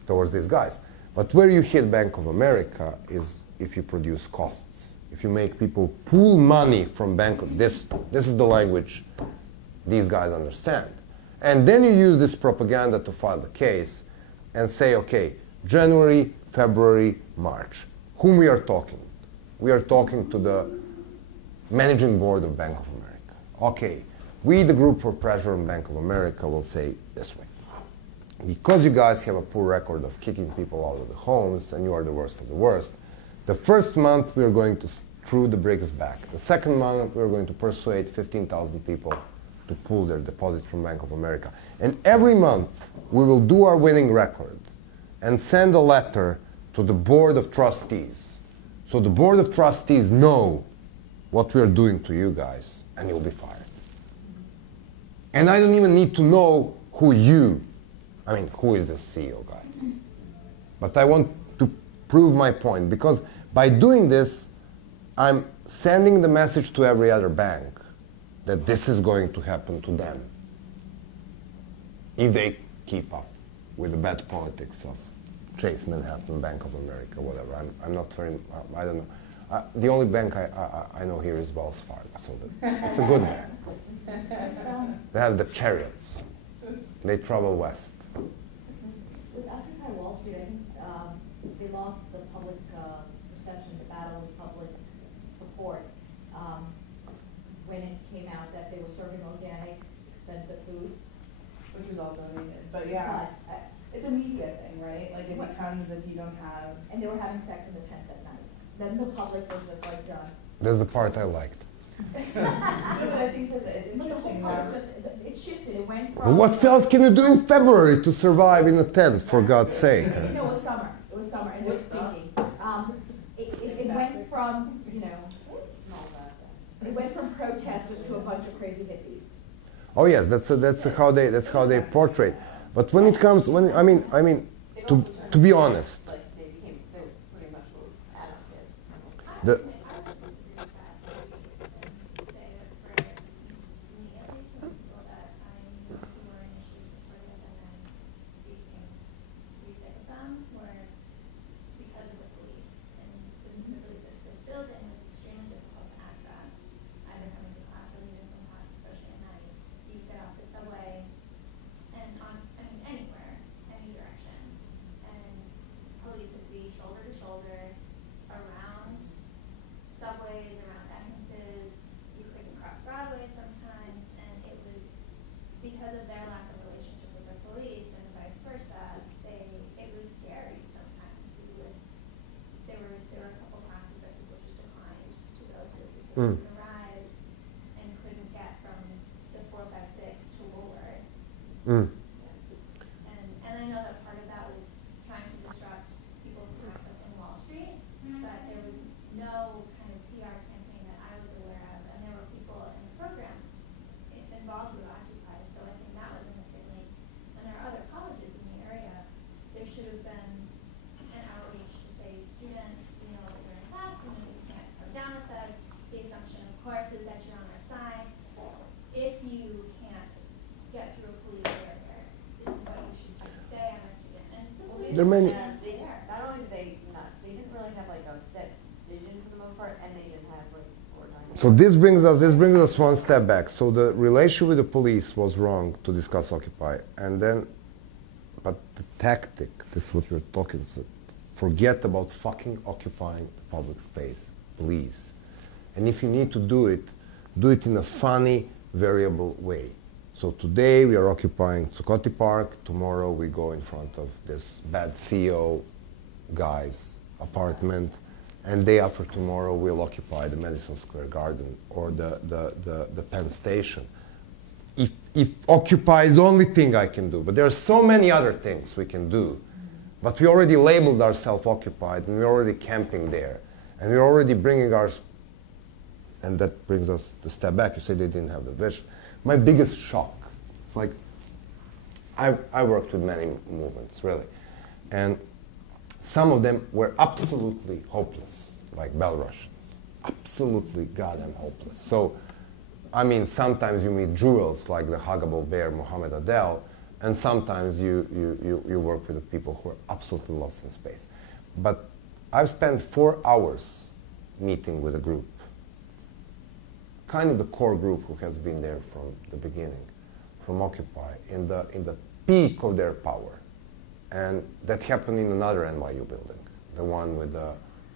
towards these guys. But where you hit Bank of America is if you produce costs. If you make people pool money from this is the language these guys understand. And then you use this propaganda to file the case and say, okay, January, February, March. Whom we are talking? We are talking to the managing board of Bank of America. Okay, we, the group for pressure on Bank of America, will say this way. Because you guys have a poor record of kicking people out of the homes and you are the worst of the worst, the first month we are going to screw the bricks back. The second month we are going to persuade 15,000 people to pull their deposits from Bank of America. And every month we will do our winning record and send a letter to the board of trustees. So the board of trustees know what we are doing to you guys, and you'll be fired. And I don't even need to know who is the CEO guy. But I want to prove my point, because by doing this, I'm sending the message to every other bank that this is going to happen to them if they keep up with the bad politics of Chase Manhattan, Bank of America, whatever. I'm not very, I don't know. The only bank I know here is Wells Fargo, so it's a good bank. They have the chariots. They travel west. With Occupy Wall Street, I think they lost the public perception, the battle with public support, when it came out that they were serving organic, expensive food. Which was all donated, but yeah, it's a media thing, right? Like it becomes if you don't have. And they were having sex in the tent at night. Then the public was just like done. That's the part I liked. Yeah, but I think that it's But the interesting whole that. point was, it shifted, it went from. What else can you do in February to survive in a tent, for God's sake? No, it was summer, and it was stinking. It went from, you know, it went from protesters to a bunch of crazy hippies. Oh yes, that's how they portray. But when it comes, I mean, to be honest, Like, they were pretty much anarchists. the, because of their lack of relationship with the police and vice versa, it was scary sometimes. There were a couple classes that people just declined to go to because they couldn't arrive and couldn't get from the 456 to Woolward. And I know that part of that was trying to disrupt people from accessing Wall Street, but there was no kind of PR campaign that I was aware of, and there were people in the program involved with Occupy, so I think that was a missing link. And there are other colleges in the area. There should have been an outreach to say, students, we know that you're in class, we know you can't come down with us. The assumption, of course, is that you're on our side. If you can't get through a police barrier, this is what you should do. Say I'm a student. And the police There are many- Not only did they didn't really have like a set vision for the most part, and they didn't have like organized. so this brings us one step back. So the relationship with the police was wrong to discuss Occupy, and then, but the tactic, this is what you're talking. So forget about fucking occupying the public space, please. And if you need to do it in a funny, variable way. So today we are occupying Zuccotti Park. Tomorrow we go in front of this bad CEO guy's apartment. And day after tomorrow we'll occupy the Madison Square Garden or the Penn Station. If occupy is the only thing I can do, but there are so many other things we can do. But we already labeled ourselves occupied, and we're already camping there. And we're already bringing and that brings us the step back. You say they didn't have the vision. My biggest shock, it's like, I worked with many movements, really. And some of them were absolutely hopeless, like Belarusians. Absolutely goddamn hopeless. So, I mean, sometimes you meet jewels like the huggable bear Mohammed Adel, and sometimes you work with the people who are absolutely lost in space. But I've spent 4 hours meeting with a group, kind of the core group who has been there from the beginning, from Occupy, in the peak of their power. And that happened in another NYU building, the one with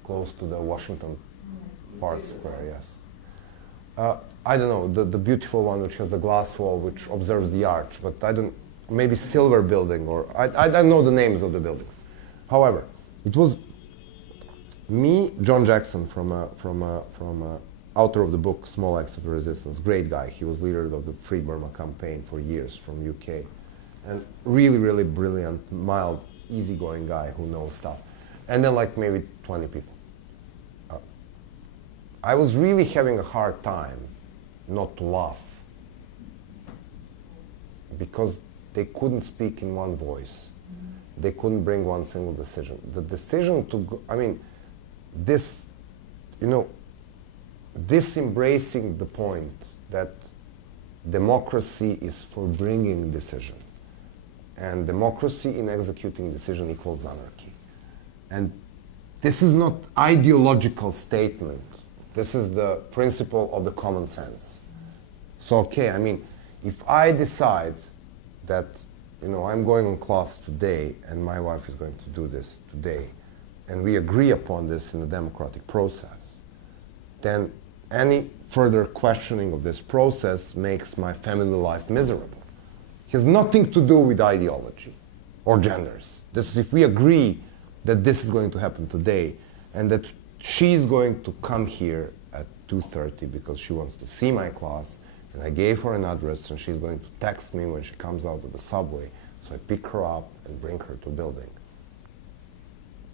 close to the Washington Park Square, yes. I don't know, the beautiful one which has the glass wall which observes the arch, but I don't, maybe Silver Building, or I don't know the names of the buildings. However, it was me, John Jackson, from author of the book Small Acts of Resistance, great guy. He was leader of the Free Burma campaign for years from UK. And really, really brilliant, mild, easygoing guy who knows stuff. And then like maybe 20 people. I was really having a hard time not to laugh because they couldn't speak in one voice. They couldn't bring one single decision. The decision to go, I mean, this, you know, this embracing the point that democracy is for bringing decision. And democracy in executing decision equals anarchy. And this is not ideological statement. This is the principle of the common sense. So, okay, I mean, if I decide that, you know, I'm going on class today and my wife is going to do this today, and we agree upon this in the democratic process, then any further questioning of this process makes my family life miserable. It has nothing to do with ideology or genders. This is if we agree that this is going to happen today and that she's going to come here at 2:30 because she wants to see my class, and I gave her an address, and she's going to text me when she comes out of the subway. So I pick her up and bring her to a building.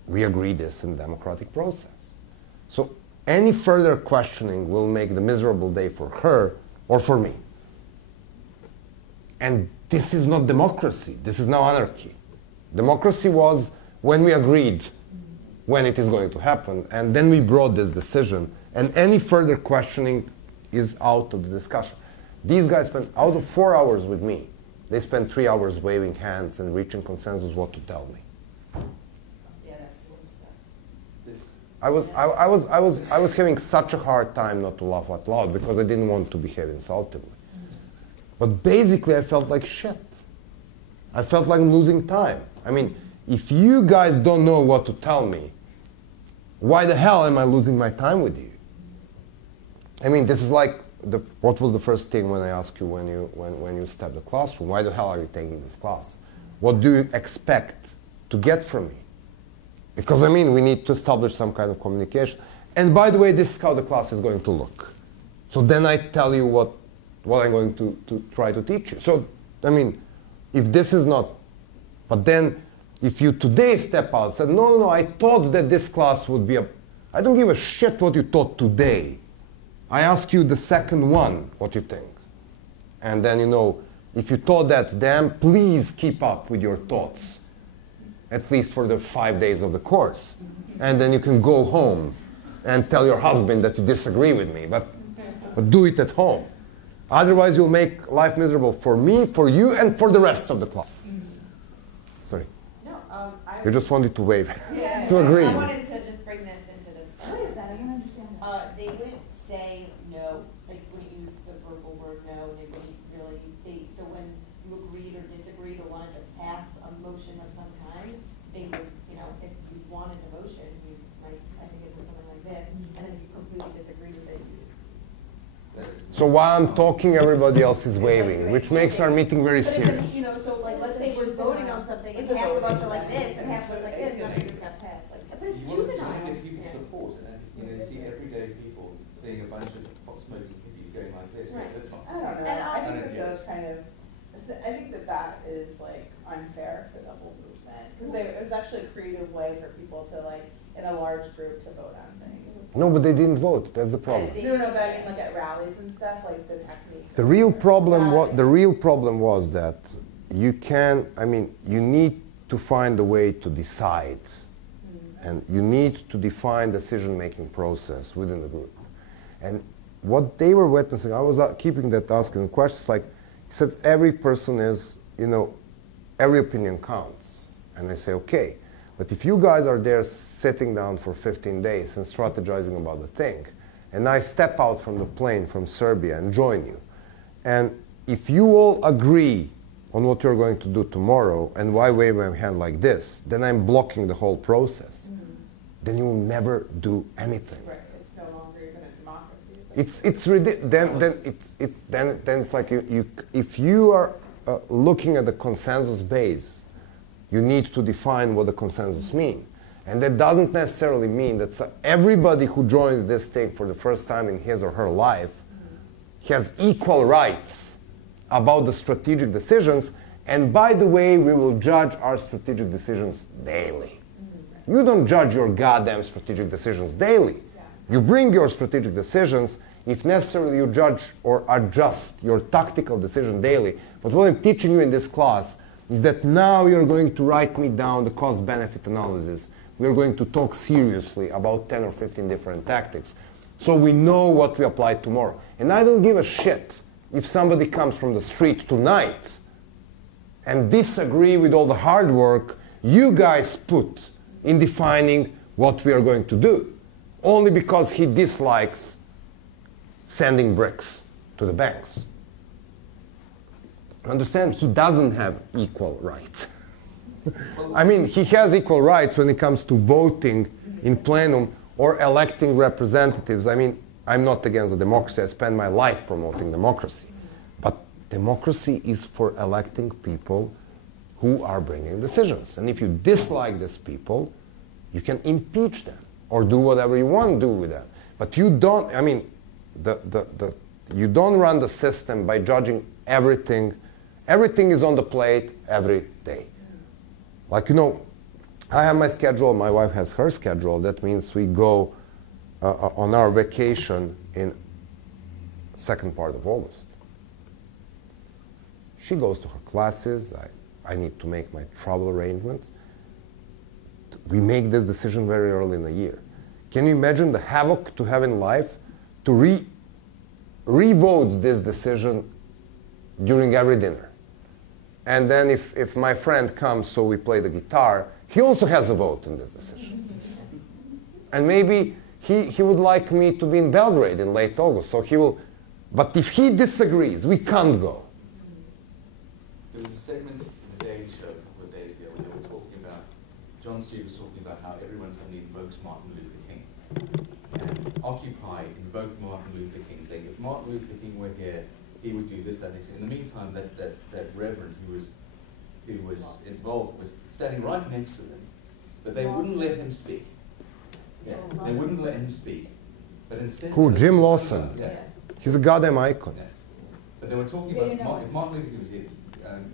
We agree this in democratic process. So any further questioning will make the miserable day for her or for me. And this is not democracy. This is now anarchy. Democracy was when we agreed when it is going to happen, and then we brought this decision, and any further questioning is out of the discussion. These guys spent, out of 4 hours with me, they spent 3 hours waving hands and reaching consensus what to tell me. I was having such a hard time not to laugh out loud because I didn't want to behave insultingly. But basically I felt like shit. I felt like I'm losing time. I mean, if you guys don't know what to tell me, why the hell am I losing my time with you? I mean, this is like, what was the first thing when I asked you when you stepped the classroom? Why the hell are you taking this class? What do you expect to get from me? Because, I mean, we need to establish some kind of communication. And by the way, this is how the class is going to look. So then I tell you what I'm going to try to teach you. So, I mean, if this is not, but then if you today step out and say, no, I thought that this class would be I don't give a shit what you thought today. I ask you the second one, what you think. And then, you know, if you thought that, then please keep up with your thoughts, at least for the 5 days of the course. And then you can go home and tell your husband that you disagree with me, but do it at home. Otherwise, you'll make life miserable for me, for you, and for the rest of the class. Sorry. No, You just wanted to wave, yeah, to agree. I wanted to just bring this into this. What is that? I don't understand that. They wouldn't say no, like wouldn't use the verbal word no, and they wouldn't really, so when you agreed or disagreed or wanted to pass a motion of some kind, they would, you know, if you wanted a motion, you might, I think it was something like this, and then if you completely disagree with it, So while I'm talking, everybody else is waving, which makes our meeting very but serious. you know, so like, let's say we're voting on something, and half of us are like this, and half of us like this, and it just got passed, like. But it's You want to juvenile. get people's support, and you see everyday people seeing a bunch of pot smoking hippies going like this. Right. That's not. I don't know, And I think that I- those kind of, I think that is like unfair for the whole movement. Because it was actually a creative way for people to like, in a large group, to vote on things. No, but they didn't vote. That's the problem. No, but I mean like at rallies and stuff, like the technique. The real problem was that you can, I mean, you need to find a way to decide. And you need to define decision-making process within the group. And what they were witnessing, I was keeping that asking questions, like, he said, every person is, you know, every opinion counts. And I say, okay, but if you guys are there sitting down for 15 days and strategizing about the thing, and I step out from the plane from Serbia and join you, and if you all agree on what you're going to do tomorrow, and why wave my hand like this, then I'm blocking the whole process. Then you will never do anything. Right, it's no longer even a democracy. Then it's like if you are looking at the consensus base, you need to define what the consensus means. And that doesn't necessarily mean that everybody who joins this thing for the first time in his or her life has equal rights about the strategic decisions. And by the way, we will judge our strategic decisions daily. You don't judge your goddamn strategic decisions daily. You bring your strategic decisions. If necessary, you judge or adjust your tactical decision daily. But what I'm teaching you in this class is that now you're going to write me down the cost-benefit analysis. We're going to talk seriously about 10 or 15 different tactics. So we know what we apply tomorrow. And I don't give a shit if somebody comes from the street tonight and disagree with all the hard work you guys put in defining what we are going to do, only because he dislikes sending bricks to the banks. Understand? He doesn't have equal rights. I mean, he has equal rights when it comes to voting in plenum or electing representatives. I mean, I'm not against the democracy. I spend my life promoting democracy. But democracy is for electing people who are bringing decisions. And if you dislike these people, you can impeach them or do whatever you want to do with them. But you don't, I mean, you don't run the system by judging everything. Everything is on the plate every day. Like, you know, I have my schedule, my wife has her schedule. That means we go on our vacation in second part of August. She goes to her classes. I need to make my travel arrangements. We make this decision very early in the year. Can you imagine the havoc to have in life to re-vote this decision during every dinner? And then if my friend comes, so we play the guitar, he also has a vote in this decision. And maybe he would like me to be in Belgrade in late August, so he will, but if he disagrees, we can't go. There was a segment in the Daily Show a couple of days ago where they were talking about, Jon Stewart was talking about how everyone suddenly invokes Martin Luther King. And Occupy invoked Martin Luther King, saying if Martin Luther King were here, he would do this, that, next. In the meantime, that reverend who was involved was standing right next to them, but they wouldn't let him speak. Yeah, they wouldn't let him speak. But instead, Who? Jim Lawson? Yeah. He's a goddamn icon. Yeah. But they were talking about if Martin Luther King was here.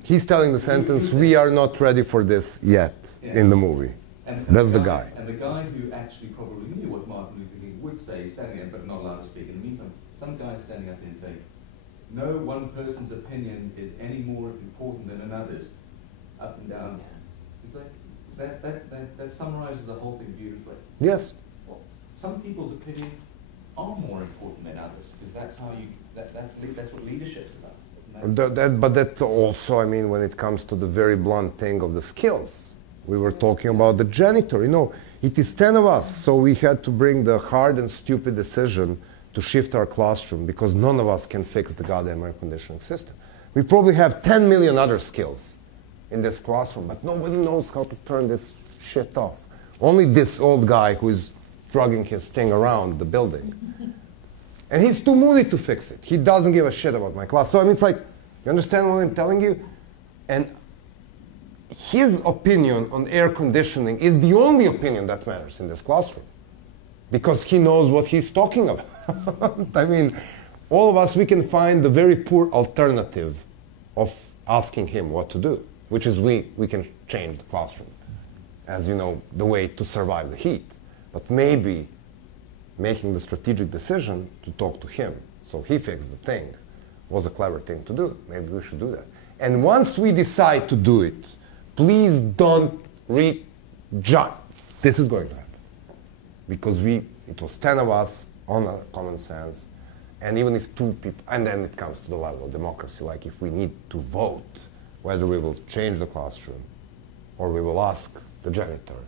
He's telling the sentence, "We are not ready for this yet," in the movie. That's the guy. And the guy who actually probably knew what Martin Luther King would say, standing there but not allowed to speak. In the meantime, some guy standing up there and saying, no one person's opinion is any more important than another's, up and down. It's like, that summarizes the whole thing beautifully. Yes. Well, some people's opinion are more important than others, because that's how you, that's what leadership's about. But that also, I mean, when it comes to the very blunt thing of the skills, we were talking about the janitor. You know, it is 10 of us, so we had to bring the hard and stupid decision to shift our classroom because none of us can fix the goddamn air conditioning system. We probably have 10 million other skills in this classroom, but nobody knows how to turn this shit off. Only this old guy who is dragging his thing around the building. And he's too moody to fix it. He doesn't give a shit about my class. So I mean, it's like, you understand what I'm telling you? And his opinion on air conditioning is the only opinion that matters in this classroom. Because he knows what he's talking about. I mean, all of us, we can find the very poor alternative of asking him what to do, which is we can change the classroom as, you know, the way to survive the heat. But maybe making the strategic decision to talk to him so he fixed the thing was a clever thing to do. Maybe we should do that. And once we decide to do it, please don't rejudge. This is going to happen. Because it was 10 of us on a common sense, and even if 2 people, and then it comes to the level of democracy, like if we need to vote whether we will change the classroom or we will ask the janitor,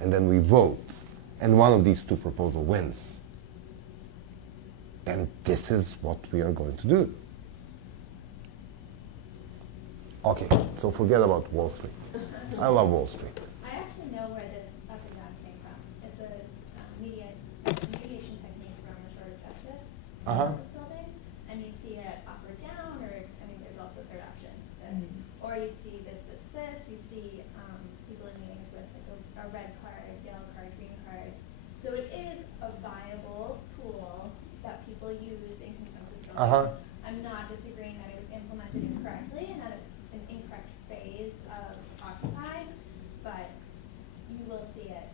and then we vote, and one of these 2 proposals wins, then this is what we are going to do. Okay, so forget about Wall Street. I love Wall Street. I actually know where this up and down came from. It's a mediation technique from restorative justice building, and you see it up or down, or I mean, there's also a third option, this, or you see this. You see people in meetings with like a red card, yellow card, green card. So it is a viable tool that people use in consensus building. I'm not disagreeing that it was implemented incorrectly and at an incorrect phase of Occupy, but you will see it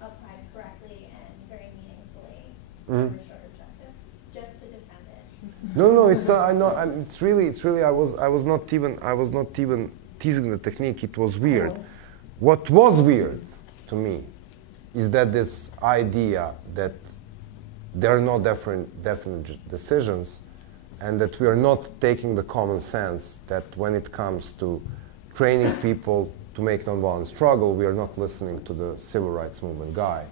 applied correctly and very meaningfully for restorative justice, just to defend it. No, it's I know. It's really. I was not even teasing the technique. It was weird. What was weird to me is that this idea that there are no definite decisions, and that we are not taking the common sense that when it comes to training people to make nonviolent struggle, we are not listening to the civil rights movement guy.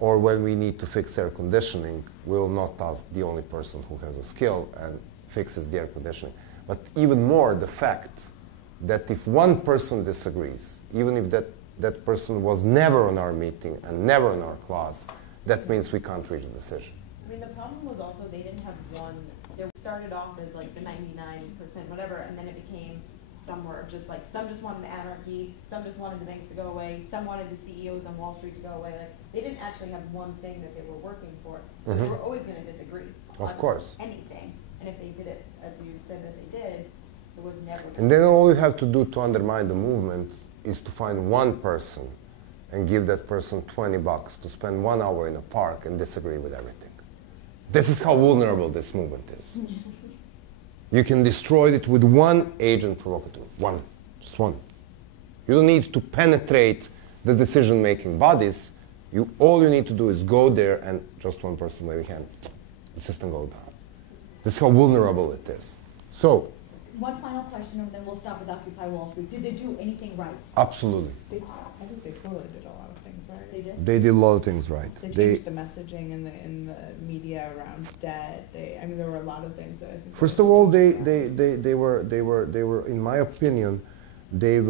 Or when we need to fix air conditioning, we will not ask the only person who has a skill and fixes the air conditioning. But even more, the fact that if one person disagrees, even if that person was never on our meeting and never in our class, that means we can't reach a decision. I mean, the problem was also they didn't have one. They started off as like the 99% whatever, and then it became some were just like, some just wanted anarchy, some just wanted the banks to go away, some wanted the CEOs on Wall Street to go away. Like, they didn't actually have one thing that they were working for. So they were always going to disagree Of on course. anything. And if they did it, as you said that they did, it was never. And then all you have to do to undermine the movement is to find one person and give that person $20 to spend 1 hour in a park and disagree with everything. This is how vulnerable this movement is. You can destroy it with one agent provocateur. One. Just one. You don't need to penetrate the decision-making bodies. All you need to do is go there and just one person waving hand. The system goes down. This is how vulnerable it is. So, One final question, and then we'll stop with Occupy Wall Street. Did they do anything right? absolutely. I think they totally did a lot of things right. They did? They did a lot of things right. They changed the messaging in the media around debt. I mean, there were a lot of things that I think. First of all, they were, in my opinion, they've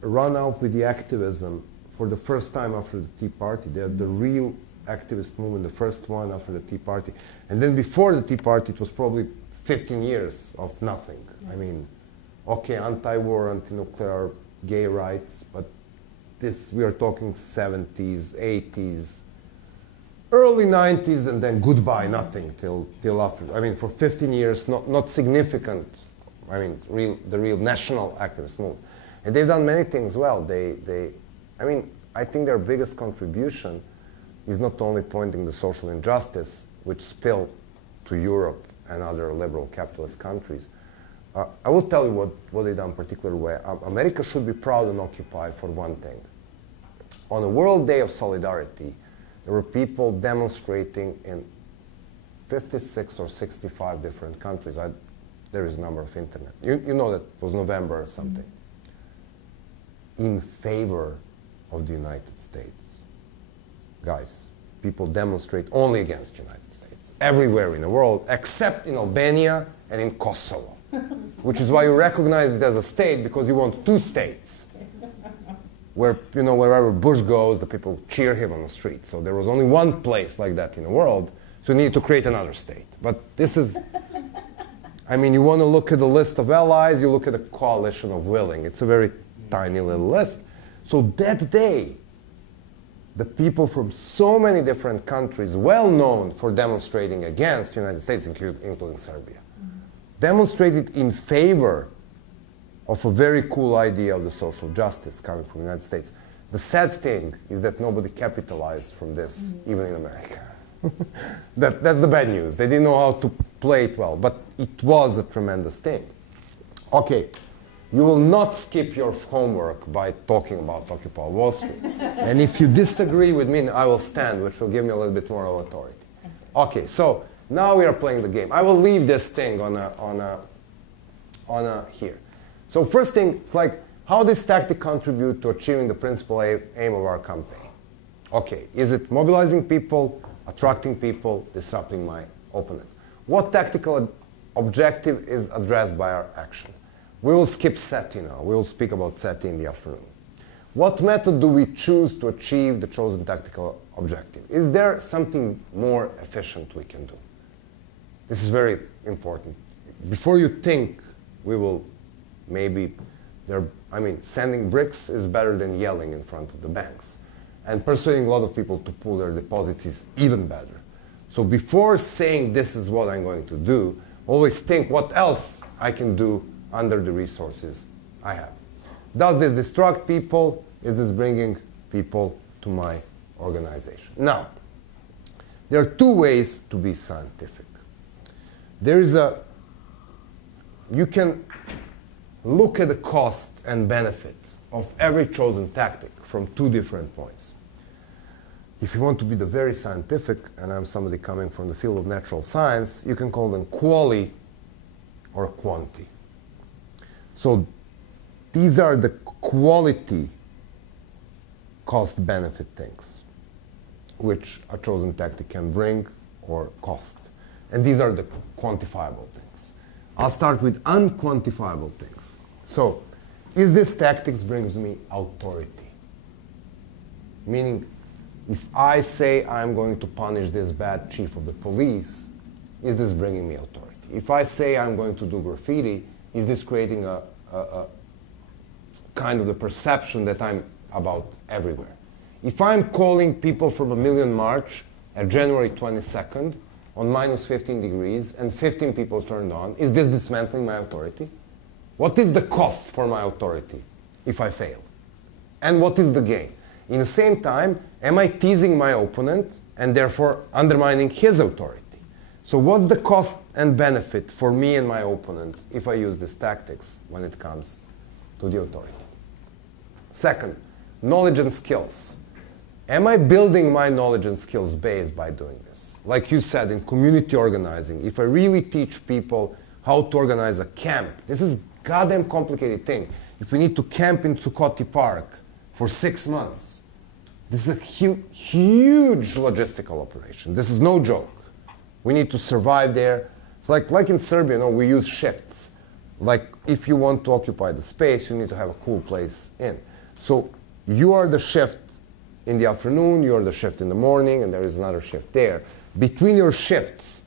run out with the activism for the first time after the Tea Party. They're the real activist movement, the first one after the Tea Party. And then before the Tea Party, it was probably 15 years of nothing. I mean, okay, anti-war, anti-nuclear, gay rights, but we are talking 70s, 80s, early 90s, and then goodbye, nothing till after. I mean, for 15 years, not significant. I mean, the real national activist movement. And they've done many things well. I mean, I think their biggest contribution is not only pointing the social injustice, which spilled to Europe and other liberal capitalist countries. I will tell you what they've done particular way. America should be proud and Occupy for one thing. On a World Day of Solidarity, there were people demonstrating in 56 or 65 different countries. There is a number of internet. You know that it was November or something. In favor of the United States. Guys, people demonstrate only against the United States. Everywhere in the world, except in Albania and in Kosovo. Which is why you recognize it as a state, because you want two states. Where, wherever Bush goes, the people cheer him on the street. So there was only one place like that in the world, so you need to create another state. But this is, I mean, you want to look at the list of allies, you look at the coalition of willing. It's a very tiny little list. So that day, the people from so many different countries, well known for demonstrating against the United States, including Serbia, demonstrated in favor of a very cool idea of the social justice coming from the United States. The sad thing is that nobody capitalized from this, even in America. That's the bad news. They didn't know how to play it well, but it was a tremendous thing. Okay, you will not skip your homework by talking about Occupy Wall Street. And if you disagree with me, I will stand, which will give me a little bit more authority. Okay, so now we are playing the game. I will leave this thing on here. So first thing, it's like, how does tactic contribute to achieving the principal aim of our campaign? Okay, is it mobilizing people, attracting people, disrupting my opponent? What tactical objective is addressed by our action? We will skip SETI now. We will speak about SETI in the afternoon. What method do we choose to achieve the chosen tactical objective? Is there something more efficient we can do? This is very important. Before you think we will maybe, sending bricks is better than yelling in front of the banks. And persuading a lot of people to pull their deposits is even better. So before saying this is what I'm going to do, always think what else I can do under the resources I have. Does this distract people? Is this bringing people to my organization? Now, there are two ways to be scientific. You can look at the cost and benefit of every chosen tactic from two different points. If you want to be the very scientific, and I'm somebody coming from the field of natural science, you can call them quali or quanti. So these are the quality cost-benefit things which a chosen tactic can bring or cost. And these are the quantifiable things. I'll start with unquantifiable things. So, is this tactics brings me authority? Meaning, if I say I'm going to punish this bad chief of the police, is this bringing me authority? If I say I'm going to do graffiti, is this creating a kind of the perception that I'm about everywhere. If I'm calling people from a million march at January 22nd on minus 15 degrees and 15 people turned on, is this dismantling my authority? What is the cost for my authority if I fail? And what is the gain? In the same time, am I teasing my opponent and therefore undermining his authority? So what's the cost and benefit for me and my opponent if I use these tactics when it comes to the authority? Second, knowledge and skills. Am I building my knowledge and skills base by doing this? Like you said, in community organizing, if I really teach people how to organize a camp, this is a goddamn complicated thing. If we need to camp in Zuccotti Park for 6 months, this is a huge logistical operation. This is no joke. We need to survive there. It's like in Serbia, we use shifts. Like if you want to occupy the space, you need to have a cool place in. So you are the shift in the afternoon, you are the shift in the morning, and there is another shift there. Between your shifts,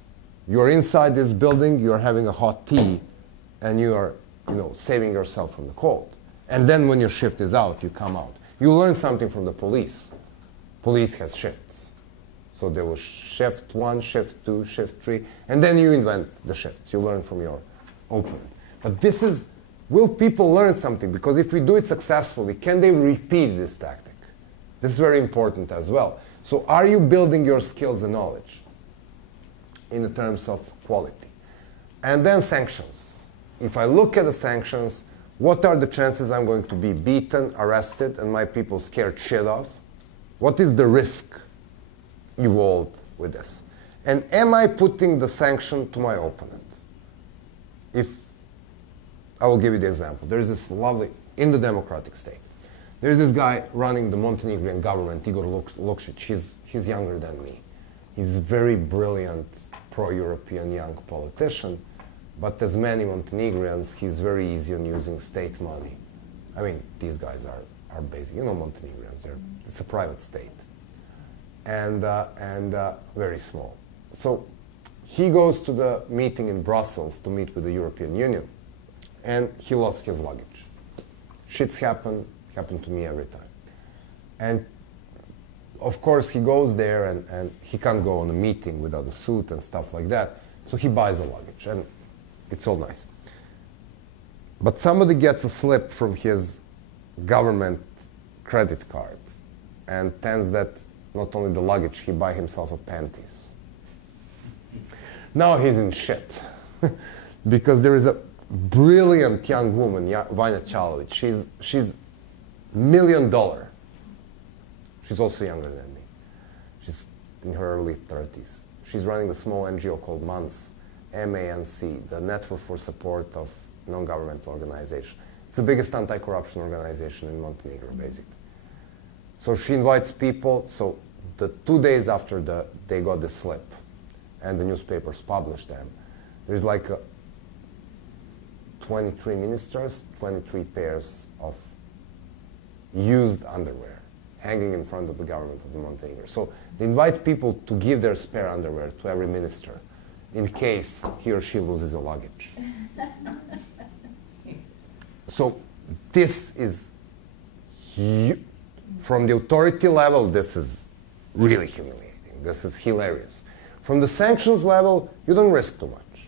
you're inside this building, you're having a hot tea, and you are, saving yourself from the cold. And then when your shift is out, you come out. You learn something from the police. Police has shifts. So there was shift 1, shift 2, shift 3, and then you invent the shifts. You learn from your opponent. But this is, will people learn something? Because if we do it successfully, can they repeat this tactic? This is very important as well. So are you building your skills and knowledge in the terms of quality? And then sanctions. If I look at the sanctions, what are the chances I'm going to be beaten, arrested, and my people scared shit of? What is the risk involved with this? And am I putting the sanction to my opponent? I will give you the example. There's this lovely, in the democratic state, there's this guy running the Montenegrin government, Igor Lukšić. He's younger than me. He's a very brilliant, pro-European young politician, but as many Montenegrins, he's very easy on using state money. I mean, these guys are basic. Montenegrins, it's a private state. And very small. So he goes to the meeting in Brussels to meet with the European Union, and he lost his luggage. Shits happened to me every time. And of course he goes there and he can't go on a meeting without a suit and stuff like that, so he buys a luggage, and it's all nice. But somebody gets a slip from his government credit card and tends that not only the luggage, he buy himself a panties. Now he's in shit. Because there is a brilliant young woman, Vanya Chalovic. She's $1 million. She's also younger than me. She's in her early 30s. She's running a small NGO called MANC, M-A-N-C, the Network for Support of Non-Governmental Organization. It's the biggest anti-corruption organization in Montenegro, basically. So she invites people. So the 2 days after they got the slip and the newspapers published them, there's like 23 ministers, 23 pairs of used underwear hanging in front of the government of the Montenegro. So they invite people to give their spare underwear to every minister in case he or she loses a luggage. So this is, from the authority level, this is really humiliating. This is hilarious. From the sanctions level, you don't risk too much.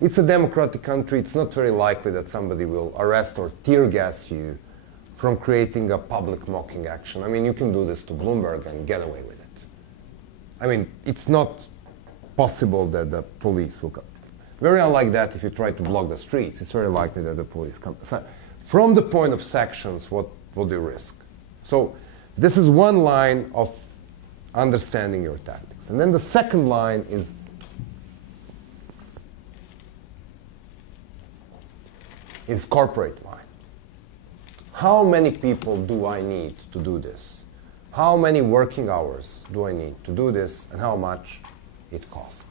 It's a democratic country. It's not very likely that somebody will arrest or tear gas you from creating a public mocking action. I mean, you can do this to Bloomberg and get away with it. I mean, it's not possible that the police will come. Very unlike that, if you try to block the streets, it's very likely that the police come. So from the point of sanctions, what do you risk? So this is one line of understanding your tactics. And then the second line is corporate line. How many people do I need to do this? How many working hours do I need to do this, and how much it costs?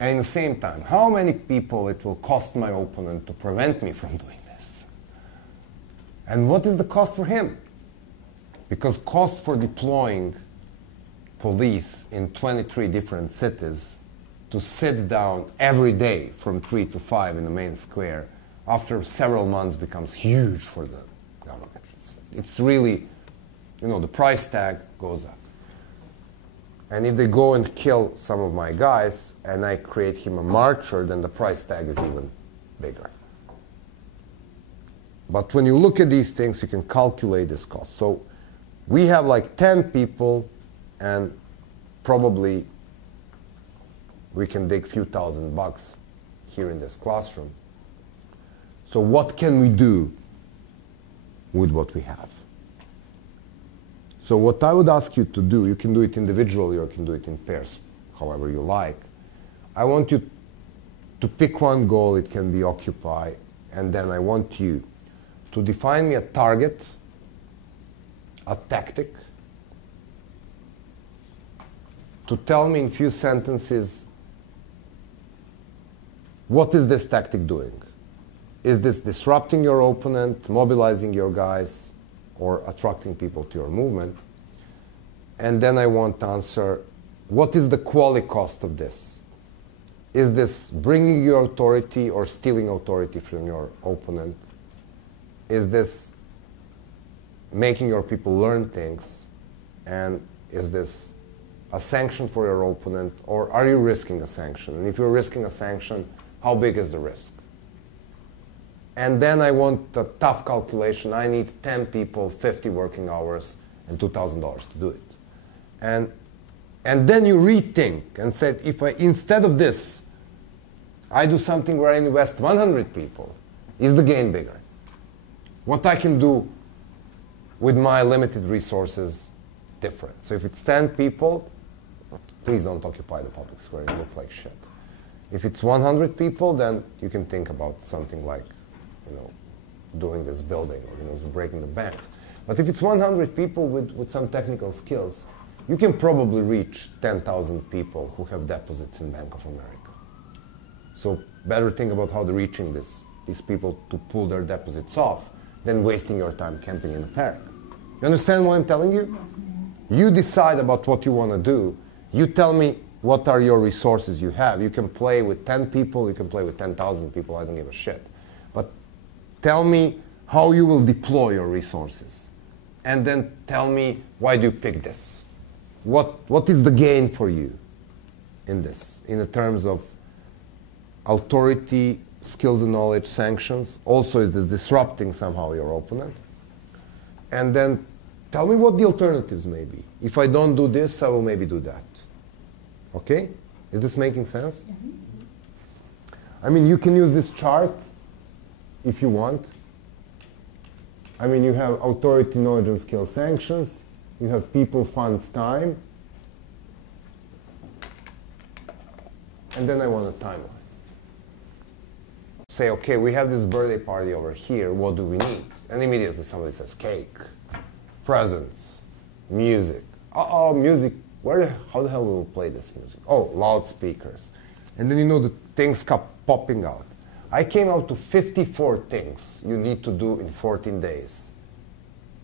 And at the same time, how many people it will cost my opponent to prevent me from doing this? And what is the cost for him? Because cost for deploying police in 23 different cities to sit down every day from 3 to 5 in the main square after several months becomes huge for the government. It's really, you know, the price tag goes up. And if they go and kill some of my guys and I create him a marcher, then the price tag is even bigger. But when you look at these things, you can calculate this cost. So we have like 10 people, and probably we can dig a few $1,000 here in this classroom. So what can we do with what we have? So what I would ask you to do, you can do it individually or you can do it in pairs, however you like. I want you to pick one goal. It can be occupy, and then I want you to define me a target, a tactic, to tell me in few sentences, what is this tactic doing? Is this disrupting your opponent, mobilizing your guys, or attracting people to your movement? And then I want to answer, what is the quality cost of this? Is this bringing you authority or stealing authority from your opponent? Is this making your people learn things? And is this a sanction for your opponent, or are you risking a sanction? And if you're risking a sanction, how big is the risk? And then I want a tough calculation. I need 10 people, 50 working hours, and $2,000 to do it. And then you rethink and say, if I, instead of this, I do something where I invest 100 people, is the gain bigger? What I can do with my limited resources different. So if it's 10 people, please don't occupy the public square. It looks like shit. If it's 100 people, then you can think about something like, you know, doing this building or, you know, breaking the banks. But if it's 100 people with some technical skills, you can probably reach 10,000 people who have deposits in Bank of America. So better think about how they're reaching these people to pull their deposits off than wasting your time camping in a park. You understand what I'm telling you? You decide about what you want to do. You tell me what are your resources you have. You can play with 10 people, you can play with 10,000 people, I don't give a shit. But tell me how you will deploy your resources. And then tell me, why do you pick this? What is the gain for you in this, in the terms of authority, skills and knowledge, sanctions? Also, is this disrupting somehow your opponent? And then tell me what the alternatives may be. If I don't do this, I will maybe do that. Okay? Is this making sense? Yes. I mean, you can use this chart if you want. I mean, you have authority, knowledge, and skill sanctions. You have people, funds, time. And then I want a timeline. Say, okay, we have this birthday party over here. What do we need? And immediately somebody says, cake, presents, music. Uh-oh, music. How the hell will we play this music? Oh, loudspeakers. And then, you know, the things kept popping out. I came out to 54 things you need to do in 14 days,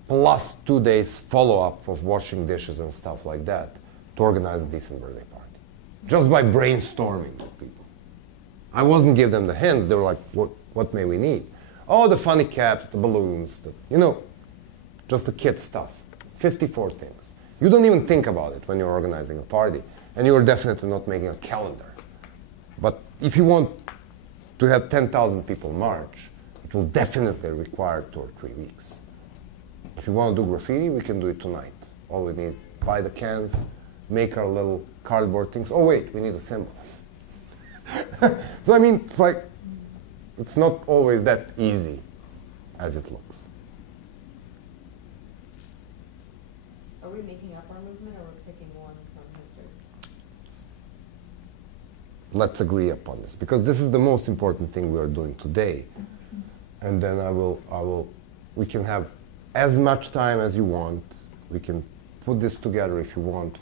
plus 2 days follow-up of washing dishes and stuff like that to organize a decent birthday party. Just by brainstorming with people. I wasn't giving them the hints. They were like, what may we need? Oh, the funny caps, the balloons, you know, just the kid stuff. 54 things. You don't even think about it when you're organizing a party, and you're definitely not making a calendar. But if you want to have 10,000 people march, it will definitely require 2 or 3 weeks. If you want to do graffiti, we can do it tonight. All we need, buy the cans, make our little cardboard things. Oh wait, we need a symbol. So I mean, it's like, it's not always that easy as it looks. Are we making up our movement, or are we picking one from history? Let's agree upon this, because this is the most important thing we are doing today. And then we can have as much time as you want. We can put this together if you want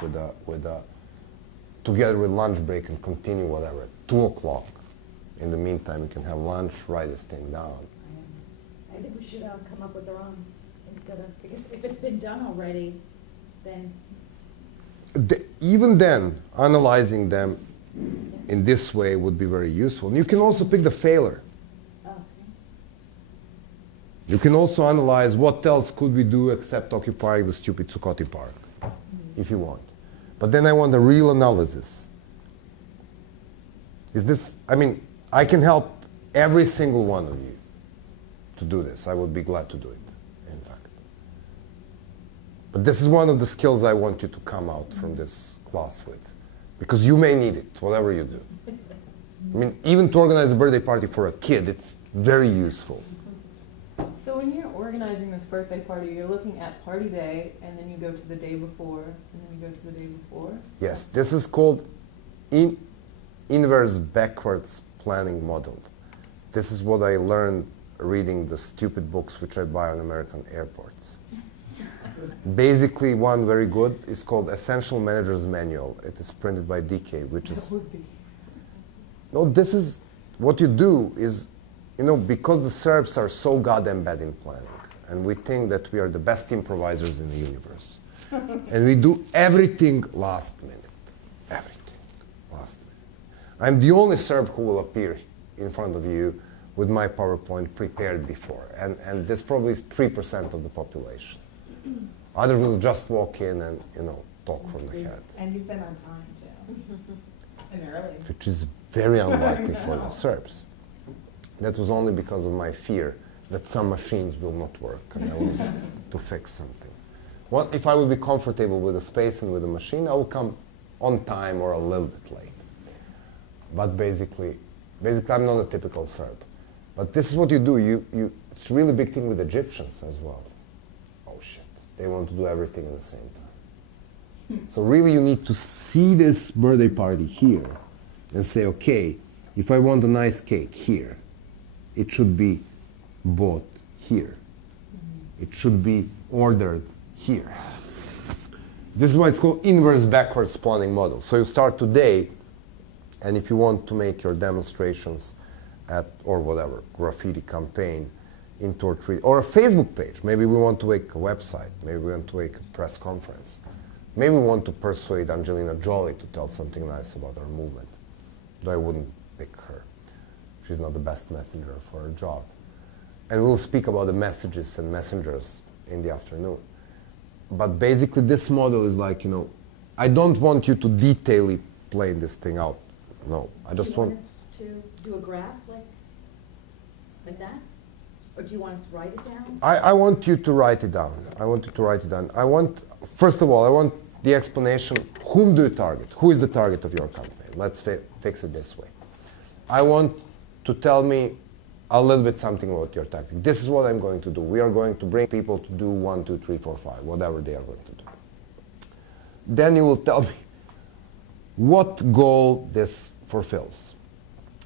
together with lunch break and continue whatever at 2 o'clock. In the meantime, we can have lunch, write this thing down. I think we should come up with our own instead of, because if it's been done already, then. Even then, analyzing them in this way would be very useful. And you can also pick the failure. Oh, okay. You can also analyze what else could we do except occupying the stupid Sukoti Park, if you want. But then I want a real analysis. Is this, I mean, I can help every single one of you to do this. I would be glad to do it, in fact. But this is one of the skills I want you to come out from this class with, because you may need it, whatever you do. I mean, even to organize a birthday party for a kid, it's very useful. So when you're organizing this birthday party, you're looking at party day, and then you go to the day before, and then you go to the day before? Yes, this is called inverse backwards planning model. This is what I learned reading the stupid books which I buy on American airports. Basically, one very good is called Essential Manager's Manual. It is printed by DK, which is... No, this is... What you do is, you know, because the Serbs are so goddamn bad in planning, and we think that we are the best improvisers in the universe, and we do everything last minute. Everything last minute. I'm the only Serb who will appear in front of you with my PowerPoint prepared before, and this probably is 3% of the population. Others will just walk in and, you know, talk from the head. And you've been on time, too. And early. Which is very unlikely for the Serbs. That was only because of my fear that some machines will not work and I will need to fix something. Well, if I would be comfortable with the space and with the machine, I will come on time or a little bit late. But basically I'm not a typical Serb. But this is what you do. It's a really big thing with Egyptians as well. Oh shit, they want to do everything at the same time. So really you need to see this birthday party here and say, okay, if I want a nice cake here, it should be bought here. It should be ordered here. This is why it's called inverse backwards planning model. So you start today, and if you want to make your demonstrations at, or whatever, graffiti campaign in 2 or 3, or a Facebook page, maybe we want to make a website, maybe we want to make a press conference, maybe we want to persuade Angelina Jolie to tell something nice about our movement, though I wouldn't pick her. She's not the best messenger for her job. And we'll speak about the messages and messengers in the afternoon. But basically this model is like, you know, I don't want you to detailedly play this thing out. No, I just want... Do you want us to do a graph like that? Or do you want us to write it down? I want you to write it down. I want you to write it down. I want, first of all, I want the explanation, whom do you target? Who is the target of your campaign? Let's fix it this way. I want to tell me a little bit something about your tactic. This is what I'm going to do. We are going to bring people to do 1, 2, 3, 4, 5, whatever they are going to do. Then you will tell me what goal this fulfills.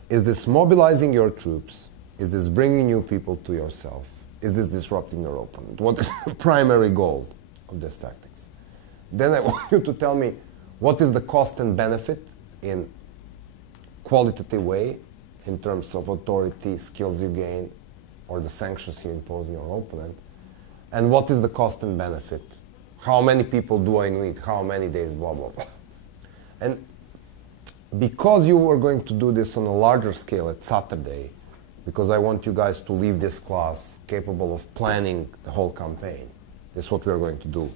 Is this mobilizing your troops? Is this bringing new people to yourself? Is this disrupting your opponent? What is the primary goal of these tactics? Then I want you to tell me what is the cost and benefit in qualitative way, in terms of authority, skills you gain, or the sanctions you impose on your opponent, and what is the cost and benefit? How many people do I need? How many days? Blah, blah, blah. And because you are going to do this on a larger scale at Saturday, because I want you guys to leave this class capable of planning the whole campaign. This is what we are going to do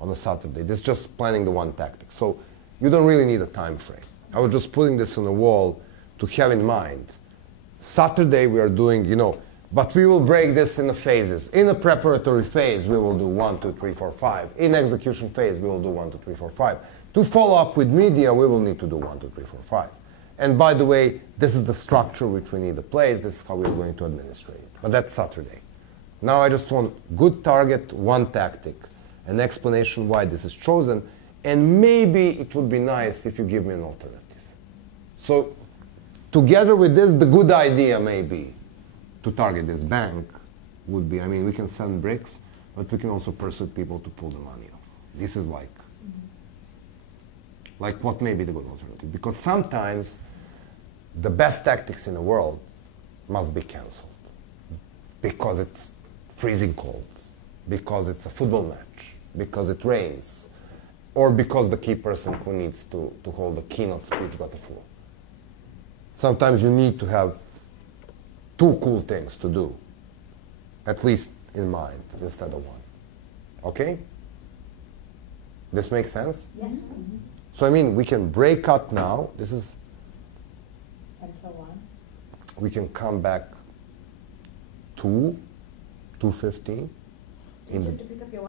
on a Saturday. This is just planning the one tactic. So you don't really need a time frame. I was just putting this on the wall to have in mind. Saturday we are doing, you know, but we will break this into phases. In a preparatory phase, we will do 1, 2, 3, 4, 5. In execution phase, we will do 1, 2, 3, 4, 5. To follow up with media, we will need to do 1, 2, 3, 4, 5. And by the way, this is the structure which we need to place. This is how we are going to administrate it. But that's Saturday. Now I just want good target, one tactic, an explanation why this is chosen, and maybe it would be nice if you give me an alternative. So together with this, the good idea may be to target this bank would be, I mean, we can send bricks, but we can also persuade people to pull the money off. This is like what may be the good alternative. Because sometimes the best tactics in the world must be cancelled because it's freezing cold, because it's a football match, because it rains, or because the key person who needs to hold the keynote speech got the flu. Sometimes you need to have two cool things to do at least in mind, instead of 1. Okay? This makes sense? Yes. So I mean, we can break out now. This is, Until 1. we can come back 2, 2:15 in the To pick up your